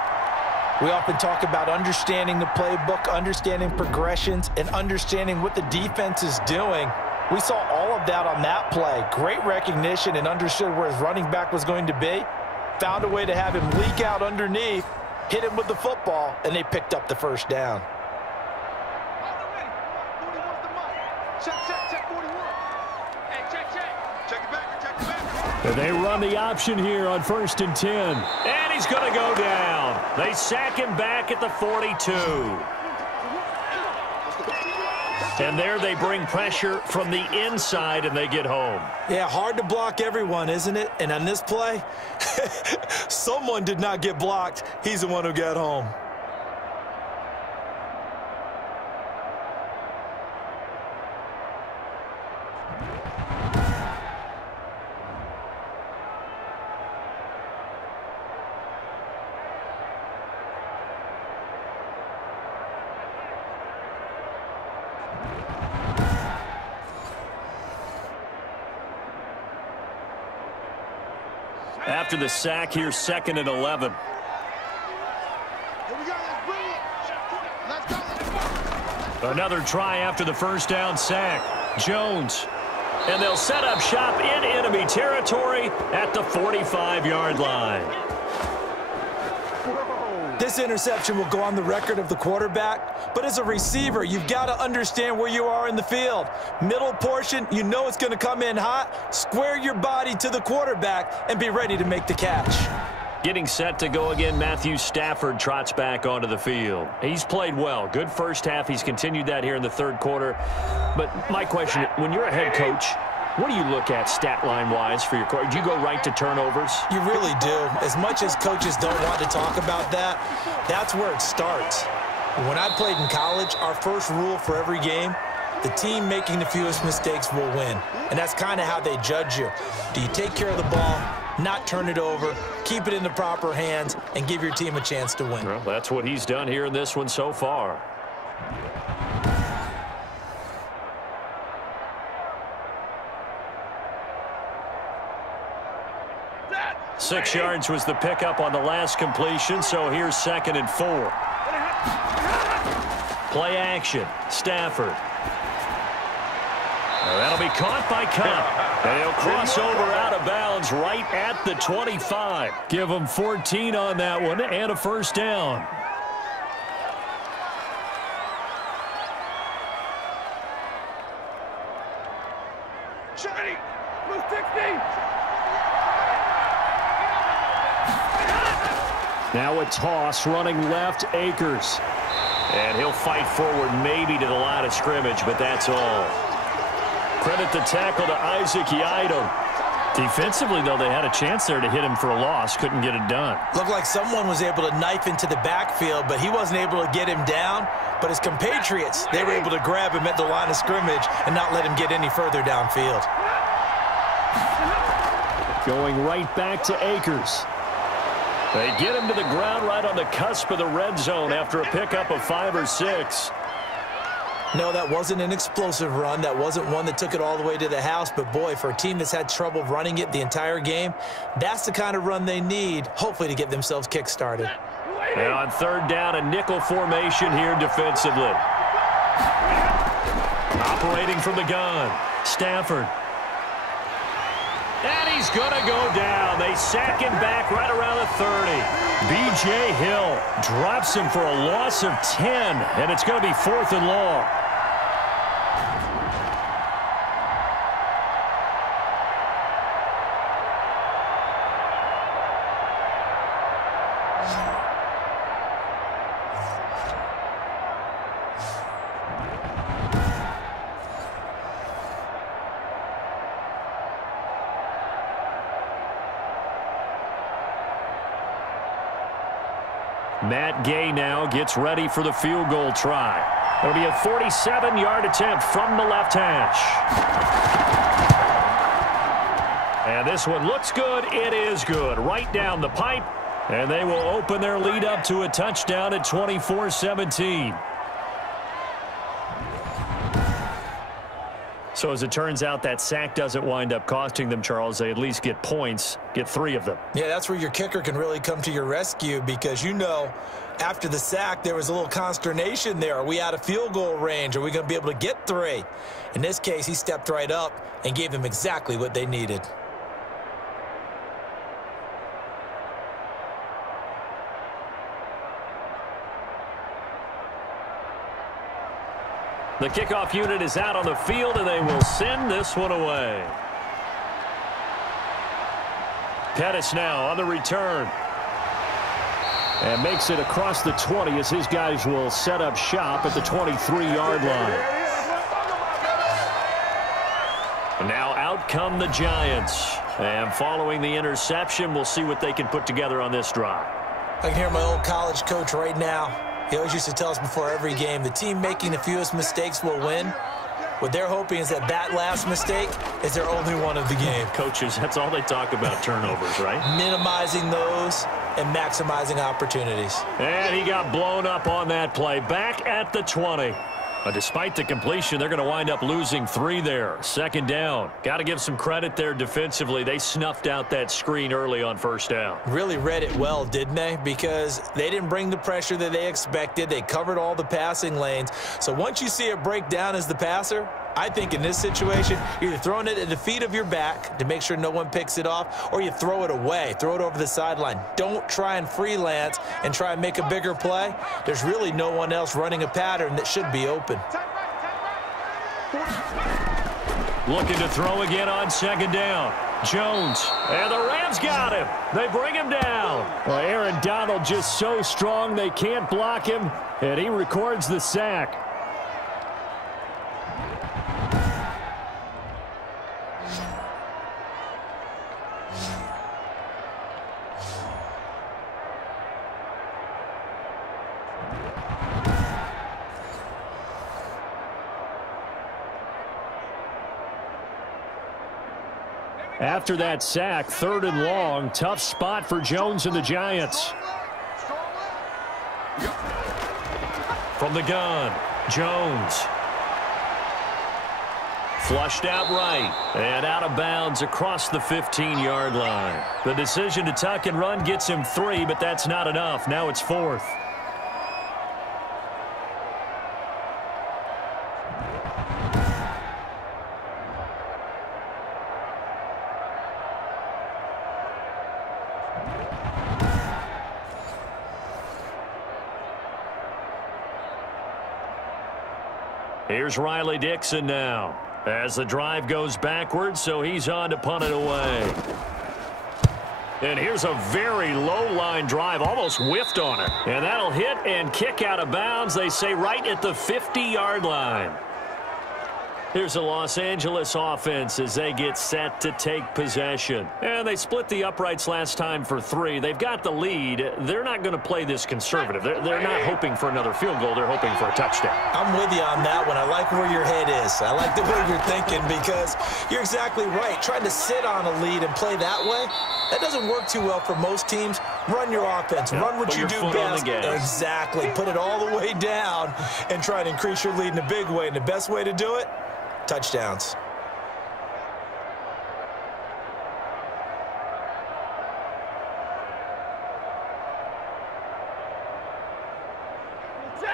We often talk about understanding the playbook, understanding progressions, and understanding what the defense is doing. We saw all of that on that play. Great recognition and understood where his running back was going to be. Found a way to have him leak out underneath, hit him with the football, and they picked up the first down. And they run the option here on 1st and 10. And he's going to go down. They sack him back at the 42. And there they bring pressure from the inside, and they get home. Yeah, hard to block everyone, isn't it? And on this play, someone did not get blocked. He's the one who got home. After the sack, here's 2nd and 11. Another try after the first down sack. Jones. And they'll set up shop in enemy territory at the 45-yard line. This interception will go on the record of the quarterback, but as a receiver, you've got to understand where you are in the field. Middle portion, you know it's going to come in hot. Square your body to the quarterback and be ready to make the catch. Getting set to go again, Matthew Stafford trots back onto the field. He's played well. Good first half. He's continued that here in the third quarter. But my question, when you're a head coach, what do you look at stat line-wise for your coach? Do you go right to turnovers? You really do. As much as coaches don't want to talk about that, that's where it starts. When I played in college, our first rule for every game, the team making the fewest mistakes will win. And that's kind of how they judge you. Do you take care of the ball, not turn it over, keep it in the proper hands, and give your team a chance to win? Well, that's what he's done here in this one so far. Six yards was the pickup on the last completion, so here's 2nd and 4. Play action, Stafford. Now that'll be caught by Cup, and he'll cross over out of bounds right at the 25. Give him 14 on that one and a first down. Now a toss running left, Akers. And he'll fight forward maybe to the line of scrimmage, but that's all. Credit the tackle to Isaac Yiadom. Defensively, though, they had a chance there to hit him for a loss. Couldn't get it done. Looked like someone was able to knife into the backfield, but he wasn't able to get him down. But his compatriots, they were able to grab him at the line of scrimmage and not let him get any further downfield. Going right back to Akers. They get him to the ground right on the cusp of the red zone after a pickup of 5 or 6. No, that wasn't an explosive run. That wasn't one that took it all the way to the house. But, boy, for a team that's had trouble running it the entire game, that's the kind of run they need, hopefully, to get themselves kick-started. And on third down, a nickel formation here defensively. Operating from the gun, Stafford. And he's going to go down. They sack him back right around the 30. B.J. Hill drops him for a loss of 10, and it's going to be 4th and long. Matt Gay now gets ready for the field goal try. It'll be a 47-yard attempt from the left hash. And this one looks good. It is good. Right down the pipe. And they will open their lead up to a touchdown at 24-17. So as it turns out, that sack doesn't wind up costing them, Charles. They at least get points, get 3 of them. Yeah, that's where your kicker can really come to your rescue because, you know, after the sack, there was a little consternation there. Are we out of field goal range? Are we going to be able to get 3? In this case, he stepped right up and gave them exactly what they needed. The kickoff unit is out on the field, and they will send this one away. Pettis now on the return. And makes it across the 20 as his guys will set up shop at the 23-yard line. And now out come the Giants. And following the interception, we'll see what they can put together on this drive. I can hear my old college coach right now. He always used to tell us before every game, the team making the fewest mistakes will win. What they're hoping is that last mistake is their only one of the game. Coaches, that's all they talk about, turnovers, right? Minimizing those and maximizing opportunities. And he got blown up on that play. Back at the 20. But despite the completion, they're going to wind up losing 3 there. 2nd down. Got to give some credit there defensively. They snuffed out that screen early on 1st down. Really read it well, didn't they? Because they didn't bring the pressure that they expected. They covered all the passing lanes. So once you see it break down as the passer, I think in this situation, you're either throwing it at the feet of your back to make sure no one picks it off, or you throw it away, throw it over the sideline. Don't try and freelance and try and make a bigger play. There's really no one else running a pattern that should be open. Looking to throw again on 2nd down. Jones, and the Rams got him. They bring him down. Well, Aaron Donald just so strong they can't block him, and he records the sack. After that sack, 3rd and long, tough spot for Jones and the Giants. From the gun, Jones. Flushed out right and out of bounds across the 15-yard line. The decision to tuck and run gets him 3, but that's not enough. Now it's 4th. Here's Riley Dixon now as the drive goes backwards, so he's on to punt it away. And here's a very low line drive, almost whiffed on it. And that'll hit and kick out of bounds, they say, right at the 50-yard line. Here's a Los Angeles offense as they get set to take possession. And they split the uprights last time for 3. They've got the lead. They're not going to play this conservative. They're not hoping for another field goal. They're hoping for a touchdown. I'm with you on that one. I like where your head is. I like the way you're thinking because you're exactly right. Trying to sit on a lead and play that way, that doesn't work too well for most teams. Run your offense. Run what you do best. Exactly. Put it all the way down and try to increase your lead in a big way. And the best way to do it, touchdowns.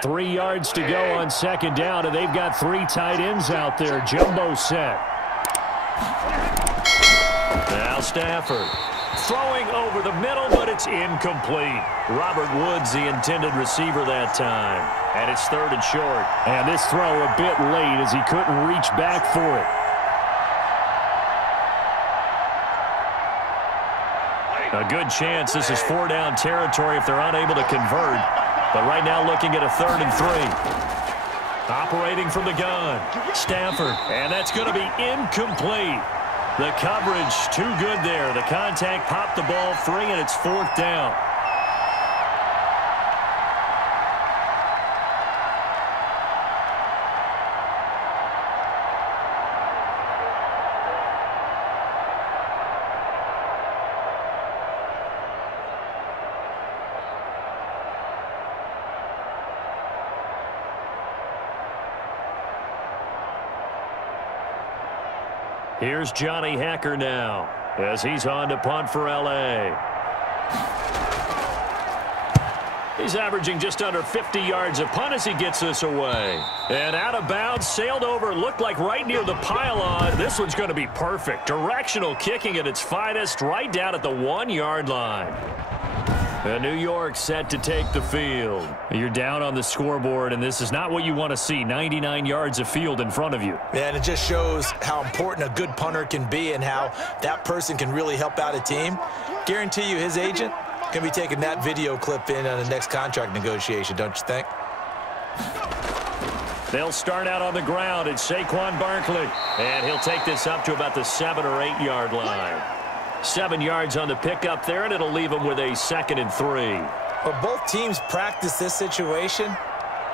Three yards to go on second down, and they've got three tight ends out there. Jumbo set. Now Stafford. Throwing over the middle, but it's incomplete. Robert Woods, the intended receiver that time. And it's third and short. And this throw a bit late as he couldn't reach back for it. A good chance this is four-down territory if they're unable to convert. But right now looking at a 3rd and 3. Operating from the gun. Stafford. And that's going to be incomplete. The coverage too good there. The contact popped the ball free, and it's 4th down. Here's Johnny Hacker now as he's on to punt for L.A. He's averaging just under 50 yards a punt as he gets this away. And out of bounds, sailed over, looked like right near the pylon. This one's going to be perfect. Directional kicking at its finest, right down at the 1-yard line. And New York set to take the field. You're down on the scoreboard, and this is not what you want to see. 99 yards of field in front of you. Yeah, and it just shows how important a good punter can be and how that person can really help out a team. Guarantee you his agent can be taking that video clip in on the next contract negotiation, don't you think? They'll start out on the ground. It's Saquon Barkley. And he'll take this up to about the 7- or 8-yard line. 7 yards on the pickup there, and it'll leave him with a 2nd and 3. Well, both teams practice this situation,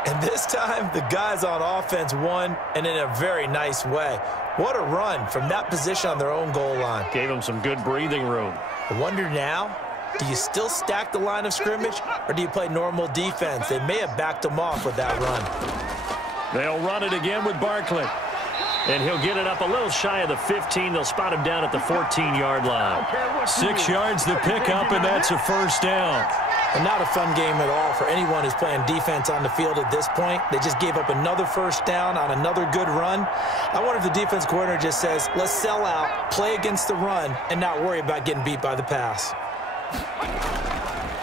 and this time the guys on offense won, and in a very nice way. What a run from that position on their own goal line. Gave them some good breathing room. I wonder now, do you still stack the line of scrimmage, or do you play normal defense? They may have backed them off with that run. They'll run it again with Barkley. And he'll get it up a little shy of the 15. They'll spot him down at the 14-yard line. 6 yards the pickup, and that's a 1st down. And not a fun game at all for anyone who's playing defense on the field at this point. They just gave up another 1st down on another good run. I wonder if the defense coordinator just says, let's sell out, play against the run, and not worry about getting beat by the pass.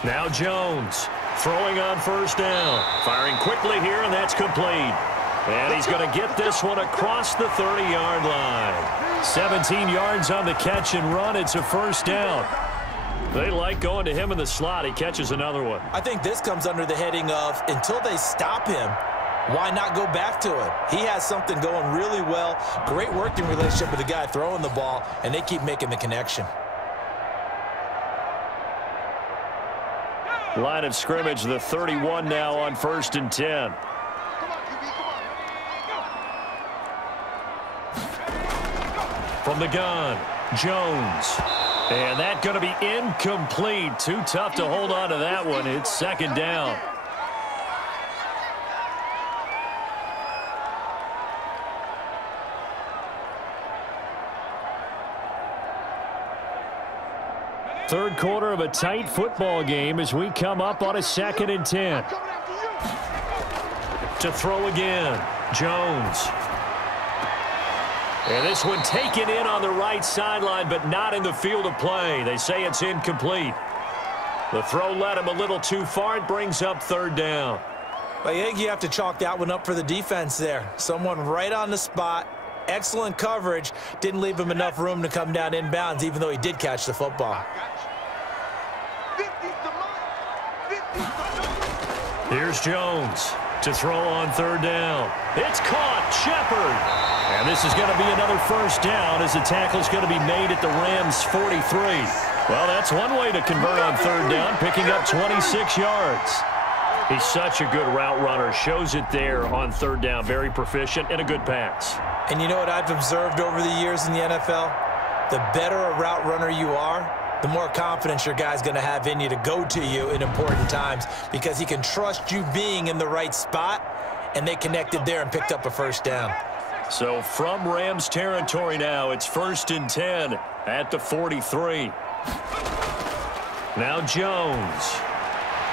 Now Jones throwing on 1st down. Firing quickly here, and that's complete. And he's going to get this one across the 30-yard line. 17 yards on the catch and run. It's a 1st down. They like going to him in the slot. He catches another one. I think this comes under the heading of until they stop him, why not go back to it? He has something going really well. Great working relationship with the guy throwing the ball, and they keep making the connection. Line of scrimmage, the 31 now on 1st and 10. From the gun, Jones. And that's going to be incomplete. Too tough to hold on to that one. It's 2nd down. Third quarter of a tight football game as we come up on a 2nd and 10. To throw again, Jones. And this one taken in on the right sideline, but not in the field of play. They say it's incomplete. The throw led him a little too far. It brings up 3rd down. Well, I think you have to chalk that one up for the defense there. Someone right on the spot. Excellent coverage. Didn't leave him enough room to come down inbounds, even though he did catch the football. Here's Jones to throw on 3rd down. It's caught. Shepard. And this is going to be another 1st down as the tackle's going to be made at the Rams' 43. Well, that's one way to convert on 3rd down, picking up 26 yards. He's such a good route runner. Shows it there on 3rd down. Very proficient and a good pass. And you know what I've observed over the years in the NFL? The better a route runner you are, the more confidence your guy's going to have in you to go to you in important times because he can trust you being in the right spot, and they connected there and picked up a first down. So from Rams territory now, it's 1st and 10 at the 43. Now Jones.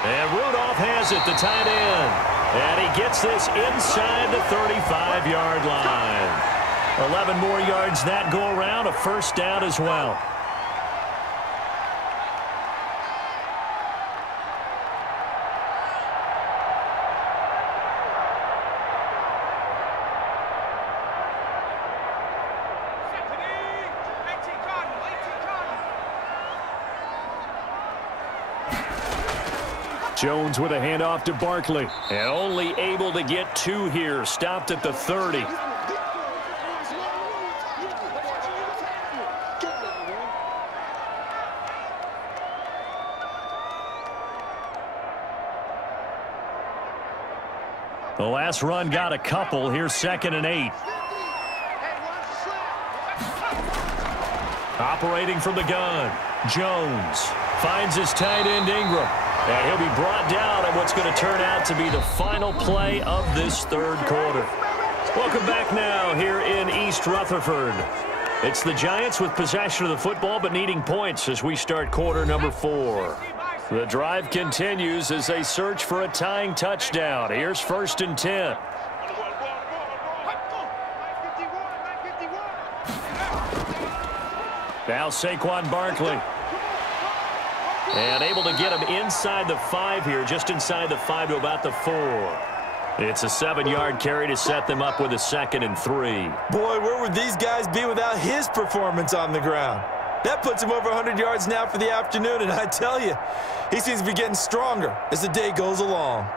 And Rudolph has it, the tight end. And he gets this inside the 35-yard line. 11 more yards that go around, a first down as well. Jones with a handoff to Barkley. And only able to get 2 here. Stopped at the 30. The last run got a couple. Here's 2nd and 8. Operating from the gun. Jones finds his tight end Ingram. And he'll be brought down on what's going to turn out to be the final play of this 3rd quarter. Welcome back now here in East Rutherford. It's the Giants with possession of the football but needing points as we start quarter number 4. The drive continues as they search for a tying touchdown. Here's 1st and 10. Now Saquon Barkley. And able to get him inside the 5 here, just inside the 5 to about the 4. It's a 7-yard carry to set them up with a 2nd and 3. Boy, where would these guys be without his performance on the ground? That puts him over 100 yards now for the afternoon, and I tell you, he seems to be getting stronger as the day goes along.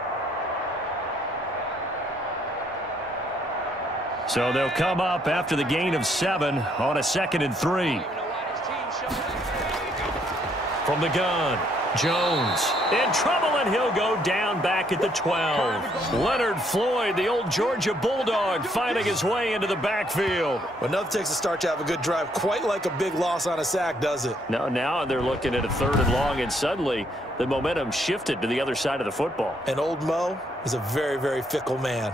So they'll come up after the gain of 7 on a 2nd and 3. From the gun, Jones in trouble, and he'll go down back at the 12. Leonard Floyd, the old Georgia Bulldog, finding his way into the backfield. Well, nothing takes a start to have a good drive quite like a big loss on a sack, does it? No, now they're looking at a 3rd and long, and suddenly the momentum shifted to the other side of the football. And old Mo is a very, very fickle man.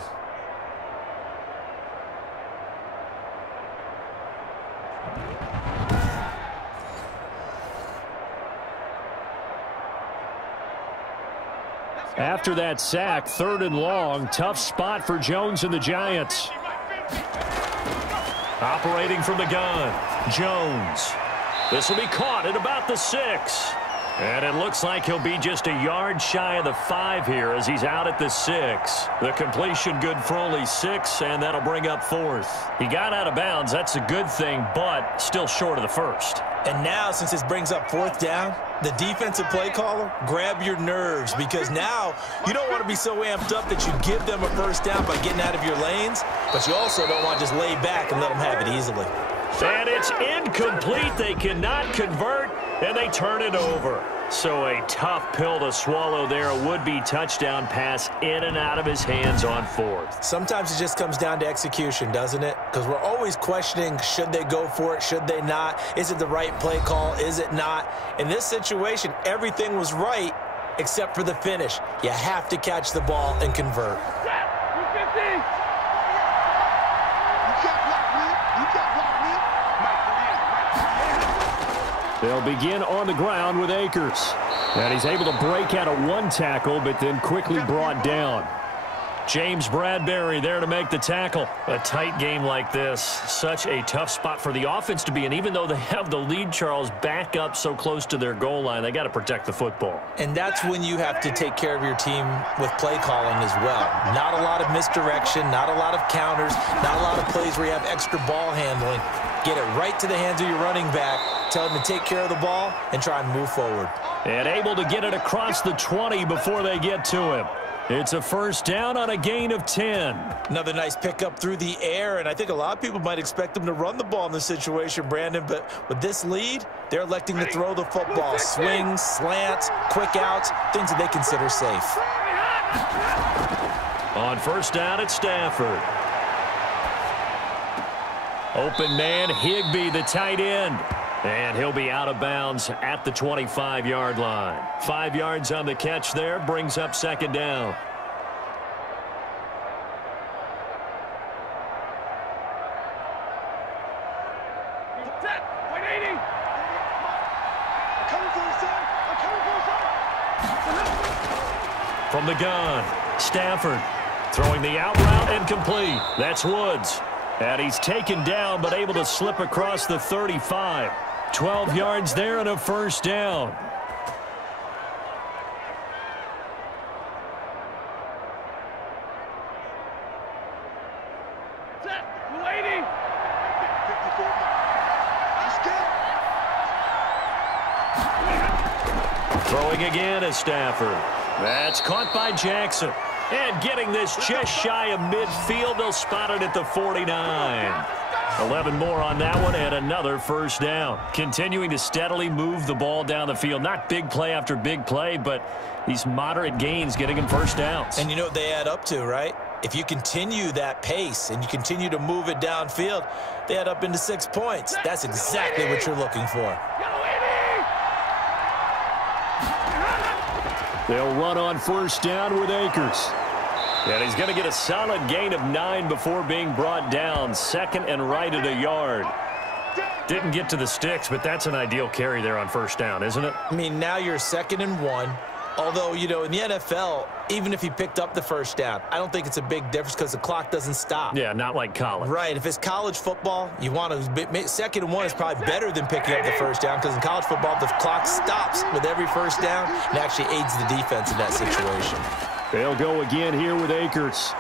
After that sack, 3rd and long, tough spot for Jones and the Giants. Operating from the gun, Jones. This will be caught at about the 6. And it looks like he'll be just a yard shy of the 5 here as he's out at the 6. The completion good for only 6, and that'll bring up 4th. He got out of bounds. That's a good thing, but still short of the 1st. And now, since this brings up 4th down, the defensive play caller, grab your nerves, because now you don't want to be so amped up that you give them a first down by getting out of your lanes, but you also don't want to just lay back and let them have it easily. And it's incomplete. They cannot convert, and they turn it over. So a tough pill to swallow there. A would-be touchdown pass in and out of his hands on 4th. Sometimes it just comes down to execution, doesn't it? Because we're always questioning, should they go for it, should they not? Is it the right play call, is it not? In this situation, everything was right except for the finish. You have to catch the ball and convert. They'll begin on the ground with Akers. And he's able to break out of 1 tackle, but then quickly brought down. James Bradbury there to make the tackle. A tight game like this, such a tough spot for the offense to be in. Even though they have the lead, Charles, back up so close to their goal line, they got to protect the football. And that's when you have to take care of your team with play calling as well. Not a lot of misdirection, not a lot of counters, not a lot of plays where you have extra ball handling. Get it right to the hands of your running back, tell him to take care of the ball, and try and move forward. And able to get it across the 20 before they get to him. It's a first down on a gain of 10. Another nice pickup through the air, and I think a lot of people might expect them to run the ball in this situation, Brandon, but with this lead, they're electing to throw the football. Swings, slants, quick outs, things that they consider safe. On first down at Stafford. Open man, Higbee, the tight end. And he'll be out of bounds at the 25-yard line. 5 yards on the catch there, brings up second down. From the gun, Stafford throwing the out route and complete. That's Woods. And he's taken down but able to slip across the 35. 12 yards there and a first down. Throwing again is Stafford. That's caught by Jackson. And getting this just shy of midfield, they'll spot it at the 49. 11 more on that one and another first down. Continuing to steadily move the ball down the field. Not big play after big play, but these moderate gains getting them first downs. And you know what they add up to, right? If you continue that pace and you continue to move it downfield, they add up into 6 points. That's exactly what you're looking for. They'll run on first down with Akers. And he's going to get a solid gain of 9 before being brought down. Second and right at a yard. Didn't get to the sticks, but that's an ideal carry there on first down, isn't it? I mean, now you're 2nd and 1. Although, you know, in the NFL, even if he picked up the first down, I don't think it's a big difference because the clock doesn't stop. Yeah, not like college. Right. If it's college football, you want to 2nd and 1 is probably better than picking up the first down because in college football, the clock stops with every first down and actually aids the defense in that situation. They'll go again here with Akers.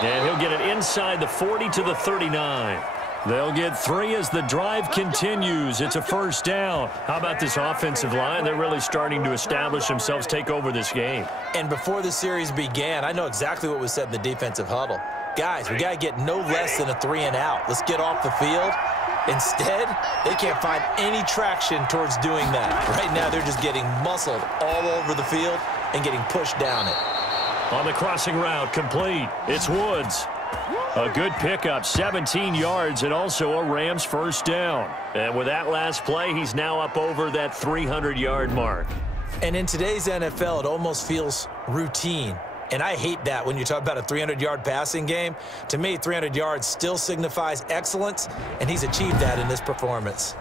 And he'll get it inside the 40 to the 39. They'll get 3 as the drive continues. It's a first down. How about this offensive line? They're really starting to establish themselves, take over this game. And before the series began, I know exactly what was said in the defensive huddle. Guys, we got to get no less than a 3 and out. Let's get off the field. Instead, they can't find any traction towards doing that. Right now, they're just getting muscled all over the field and getting pushed down it. On the crossing route, complete. It's Woods. A good pickup, 17 yards, and also a Rams first down. And with that last play, he's now up over that 300-yard mark. And in today's NFL, it almost feels routine. And I hate that when you talk about a 300-yard passing game. To me, 300 yards still signifies excellence, and he's achieved that in this performance.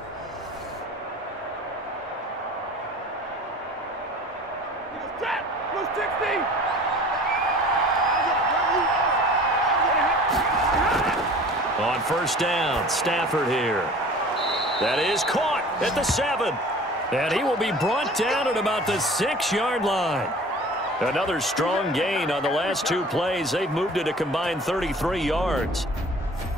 On first down, Stafford here. That is caught at the 7. And he will be brought down at about the 6-yard line. Another strong gain on the last 2 plays. They've moved it a combined 33 yards.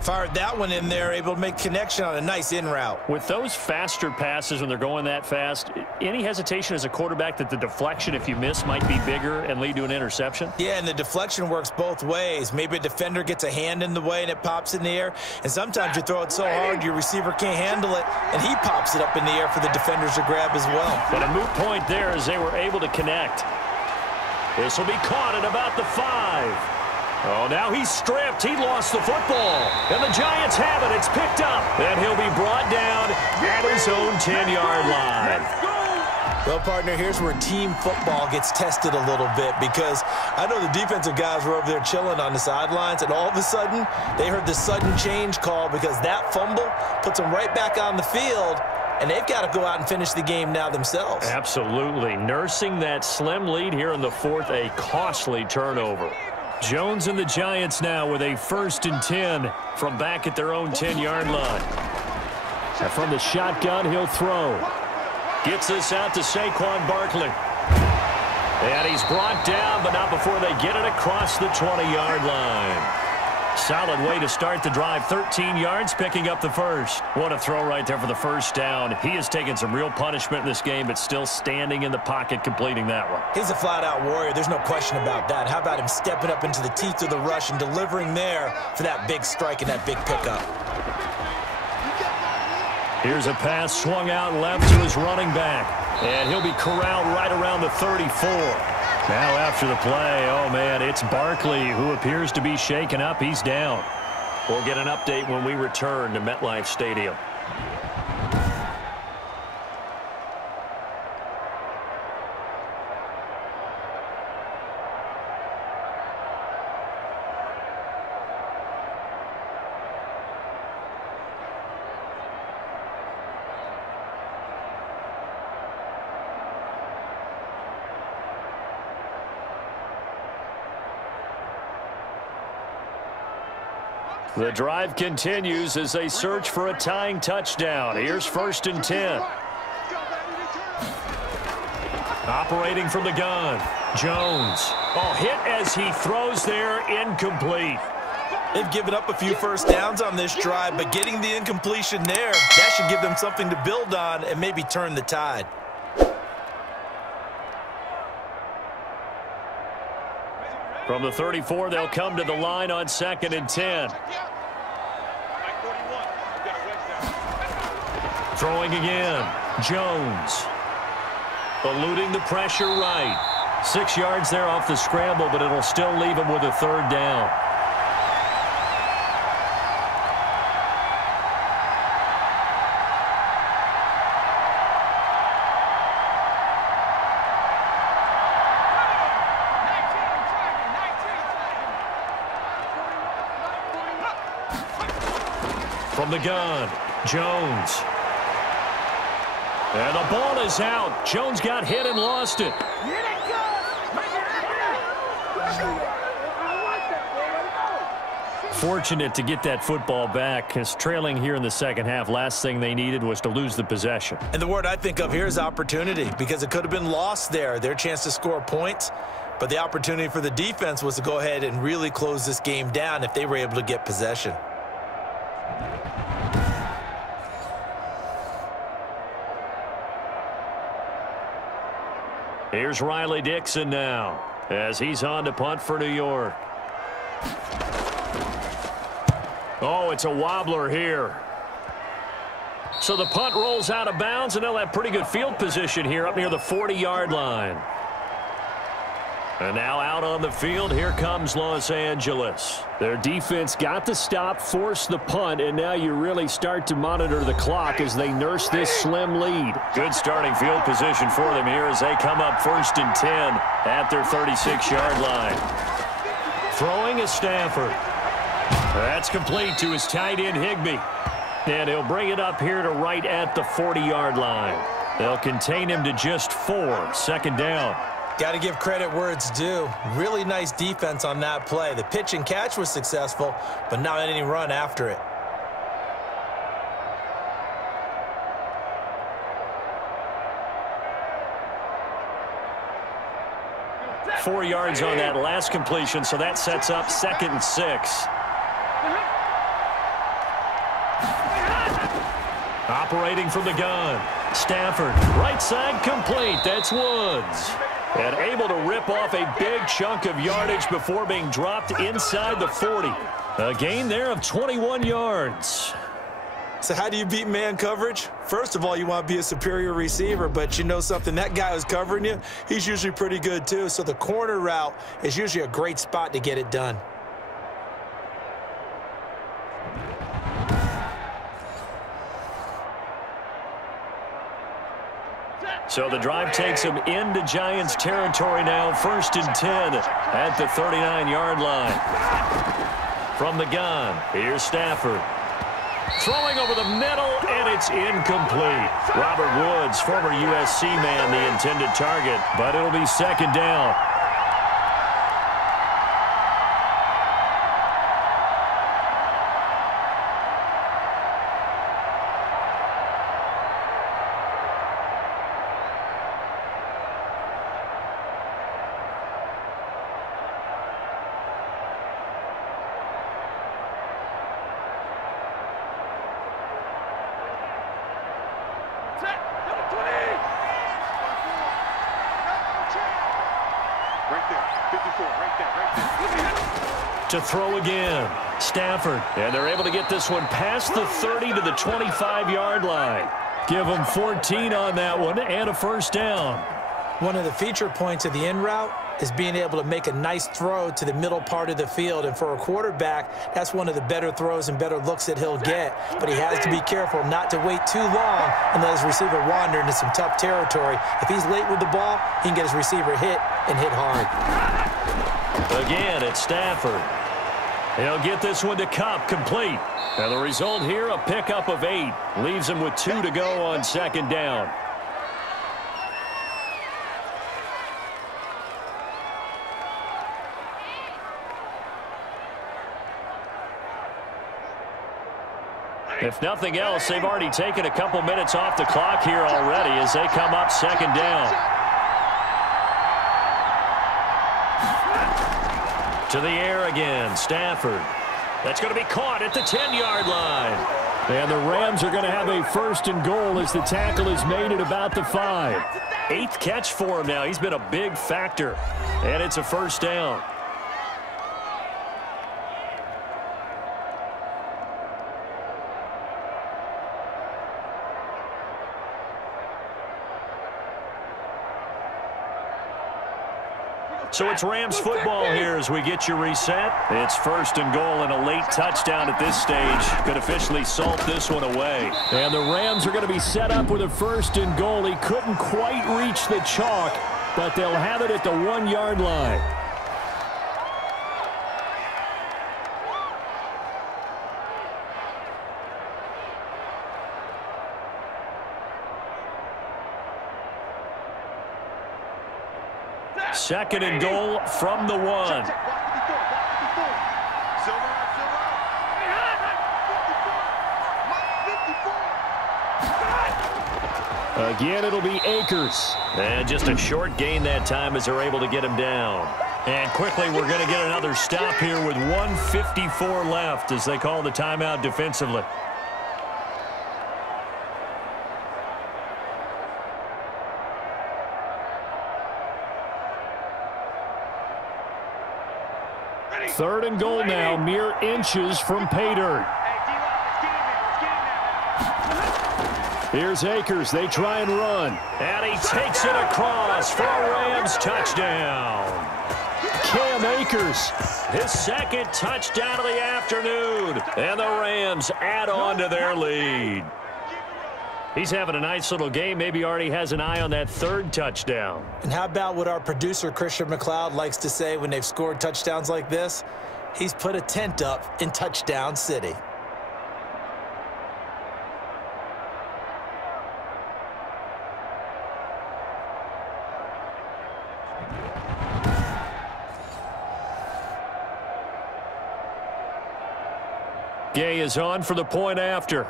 Fired that one in there, able to make connection on a nice in route. With those faster passes when they're going that fast, any hesitation as a quarterback that the deflection, if you miss, might be bigger and lead to an interception? Yeah, and the deflection works both ways. Maybe a defender gets a hand in the way and it pops in the air, and sometimes you throw it so hard your receiver can't handle it, and he pops it up in the air for the defenders to grab as well. But a moot point there as they were able to connect. This will be caught at about the 5. Oh, now he's stripped. He lost the football. And the Giants have it. It's picked up. And he'll be brought down at his own 10-yard line. Well, partner, here's where team football gets tested a little bit because I know the defensive guys were over there chilling on the sidelines, and all of a sudden, they heard the sudden change call because that fumble puts them right back on the field, and they've got to go out and finish the game now themselves. Absolutely. Nursing that slim lead here in the 4th, a costly turnover. Jones and the Giants now with a 1st and 10 from back at their own 10-yard line. And from the shotgun, he'll throw. Gets this out to Saquon Barkley. And he's brought down, but not before they get it across the 20-yard line. Solid way to start the drive. 13 yards, picking up the first. What a throw right there for the first down. He has taken some real punishment in this game, but still standing in the pocket, completing that one. He's a flat-out warrior. There's no question about that. How about him stepping up into the teeth of the rush and delivering there for that big strike and that big pickup? Here's a pass swung out left to his running back. And he'll be corralled right around the 34. Now after the play, oh man, it's Barkley who appears to be shaken up. He's down. We'll get an update when we return to MetLife Stadium. The drive continues as they search for a tying touchdown. Here's 1st and 10. Operating from the gun, Jones. Oh, hit as he throws there, incomplete. They've given up a few first downs on this drive, but getting the incompletion there, that should give them something to build on and maybe turn the tide. From the 34, they'll come to the line on 2nd and 10. Throwing again, Jones. Eluding the pressure right. 6 yards there off the scramble, but it'll still leave him with a 3rd down. From the gun, Jones. And the ball is out. Jones got hit and lost it. Fortunate to get that football back, because trailing here in the second half, last thing they needed was to lose the possession. And the word I think of here is opportunity, because it could have been lost there, their chance to score points. But the opportunity for the defense was to go ahead and really close this game down if they were able to get possession. Here's Riley Dixon now as he's on to punt for New York. Oh, it's a wobbler here. So the punt rolls out of bounds, and they'll have pretty good field position here up near the 40-yard line. And now out on the field, here comes Los Angeles. Their defense got the stop, forced the punt, and now you really start to monitor the clock as they nurse this slim lead. Good starting field position for them here as they come up 1st and 10 at their 36-yard line. Throwing is Stafford. That's complete to his tight end, Higbee. And he'll bring it up here to right at the 40-yard line. They'll contain him to just 4, 2nd down. Got to give credit where it's due. Really nice defense on that play. The pitch and catch was successful, but not any run after it. Four yards on that last completion, so that sets up 2nd and 6. Operating from the gun, Stafford, right side complete. That's Woods. And able to rip off a big chunk of yardage before being dropped inside the 40. A gain there of 21 yards. So how do you beat man coverage? First of all, you want to be a superior receiver, but you know something, that guy who's covering you, he's usually pretty good too. So the corner route is usually a great spot to get it done. So the drive takes him into Giants territory now, 1st and 10 at the 39-yard line. From the gun, here's Stafford. Throwing over the middle, and it's incomplete. Robert Woods, former USC man, the intended target, but it'll be 2nd down. To throw again, Stafford, and they're able to get this one past the 30 to the 25-yard line. Give them 14 on that one and a 1st down. One of the feature points of the in route is being able to make a nice throw to the middle part of the field, and for a quarterback, that's one of the better throws and better looks that he'll get, but he has to be careful not to wait too long and let his receiver wander into some tough territory. If he's late with the ball, he can get his receiver hit and hit hard. Again, it's Stafford. He'll get this one to Cup, complete. And the result here, a pickup of 8. Leaves him with 2 to go on 2nd down. If nothing else, they've already taken a couple minutes off the clock here already as they come up second down. To the air again, Stafford. That's going to be caught at the 10-yard line. And the Rams are going to have a 1st and goal as the tackle is made at about the 5. 8th catch for him now. He's been a big factor. And it's a 1st down. So it's Rams football here as we get you reset. It's 1st and goal and a late touchdown at this stage could officially salt this one away. And the Rams are going to be set up with a 1st and goal. He couldn't quite reach the chalk, but they'll have it at the 1-yard line. Second and goal from the 1. Again, it'll be Akers. And just a short gain that time as they're able to get him down. And quickly, we're going to get another stop here with 1:54 left as they call the timeout defensively. Third and goal now, mere inches from pay dirt. Here's Akers. They try and run. And he takes it across for a Rams touchdown. Cam Akers. His 2nd touchdown of the afternoon. And the Rams add on to their lead. He's having a nice little game. Maybe already has an eye on that 3rd touchdown. And how about what our producer, Christian McLeod, likes to say when they've scored touchdowns like this? He's put a tent up in Touchdown City. Gay is on for the point after.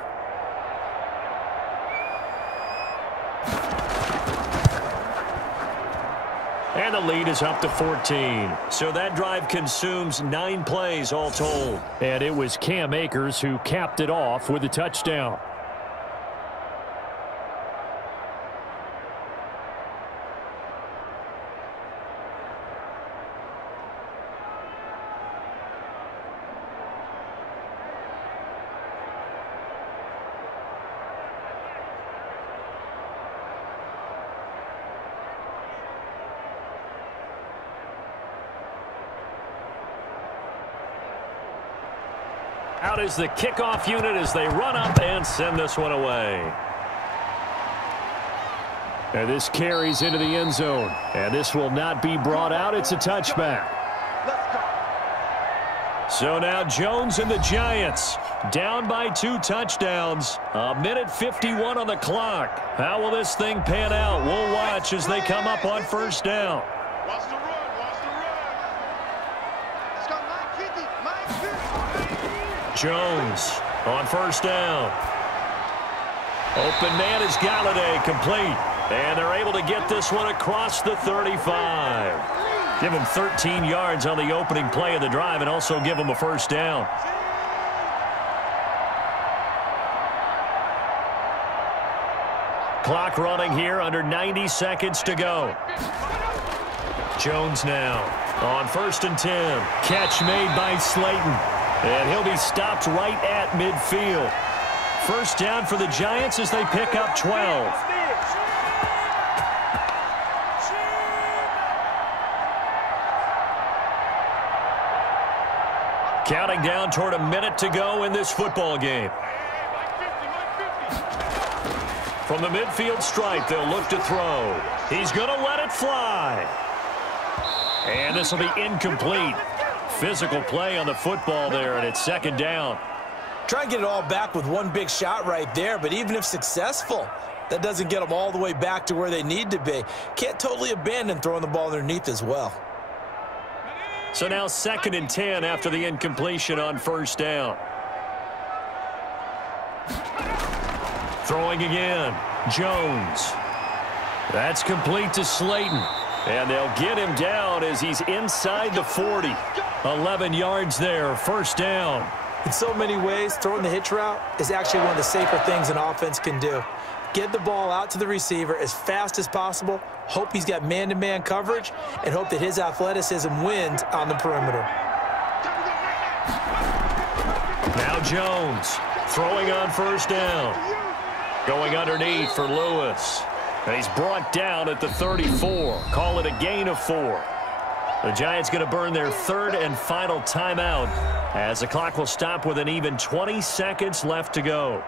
And the lead is up to 14. So that drive consumes 9 plays all told. And it was Cam Akers who capped it off with a touchdown. Out is the kickoff unit as they run up and send this one away. And this carries into the end zone. And this will not be brought out. It's a touchback. So now Jones and the Giants down by 2 touchdowns. 1:51 on the clock. How will this thing pan out? We'll watch as they come up on 1st down. Watch the run. Watch the run. Let's go, Mike 50. Mike 50. Jones on 1st down. Open man is Galladay, complete. And they're able to get this one across the 35. Give them 13 yards on the opening play of the drive and also give them a 1st down. Clock running here, under 90 seconds to go. Jones now on 1st and 10. Catch made by Slayton. And he'll be stopped right at midfield. 1st down for the Giants as they pick up 12. Counting down toward a minute to go in this football game. From the midfield stripe, they'll look to throw. He's going to let it fly. And this will be incomplete. Physical play on the football there, and it's 2nd down. Try and get it all back with one big shot right there, but even if successful, that doesn't get them all the way back to where they need to be. Can't totally abandon throwing the ball underneath as well. So now 2nd and 10 after the incompletion on 1st down. Throwing again. Jones. That's complete to Slayton. And they'll get him down as he's inside the 40. 11 yards there, first down. In so many ways, throwing the hitch route is actually one of the safer things an offense can do. Get the ball out to the receiver as fast as possible, hope he's got man-to-man coverage, and hope that his athleticism wins on the perimeter. Now Jones throwing on first down. Going underneath for Lewis. And he's brought down at the 34. Call it a gain of 4. The Giants going to burn their third and final timeout as the clock will stop with an even 20 seconds left to go.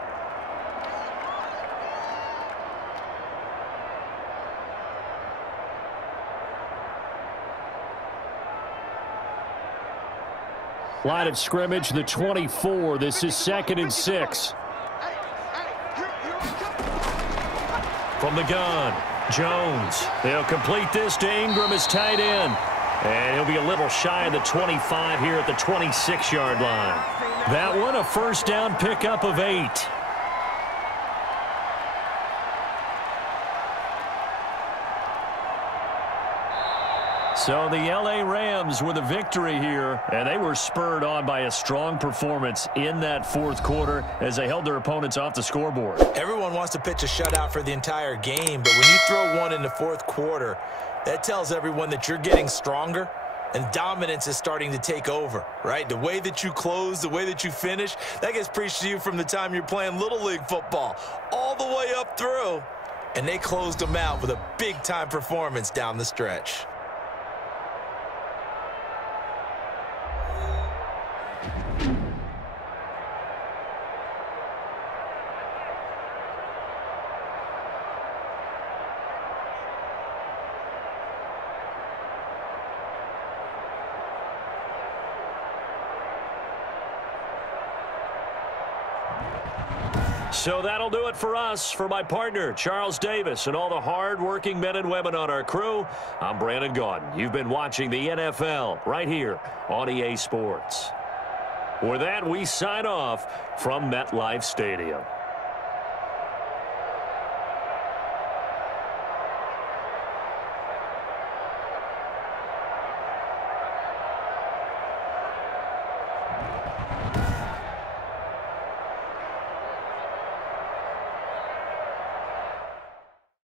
Line of scrimmage, the 24. This is 2nd and 6. From the gun, Jones. They'll complete this to Ingram as tight end. And he'll be a little shy of the 25 here at the 26-yard line. That one a first down pickup of 8. So the L.A. Rams with a victory here, and they were spurred on by a strong performance in that fourth quarter as they held their opponents off the scoreboard. Everyone wants to pitch a shutout for the entire game, but when you throw one in the fourth quarter, that tells everyone that you're getting stronger and dominance is starting to take over, right? The way that you close, the way that you finish, that gets preached to you from the time you're playing Little League football all the way up through, and they closed them out with a big-time performance down the stretch. So that'll do it for us. For my partner, Charles Davis, and all the hard-working men and women on our crew, I'm Brandon Gaudin. You've been watching the NFL right here on EA Sports. With that, we sign off from MetLife Stadium.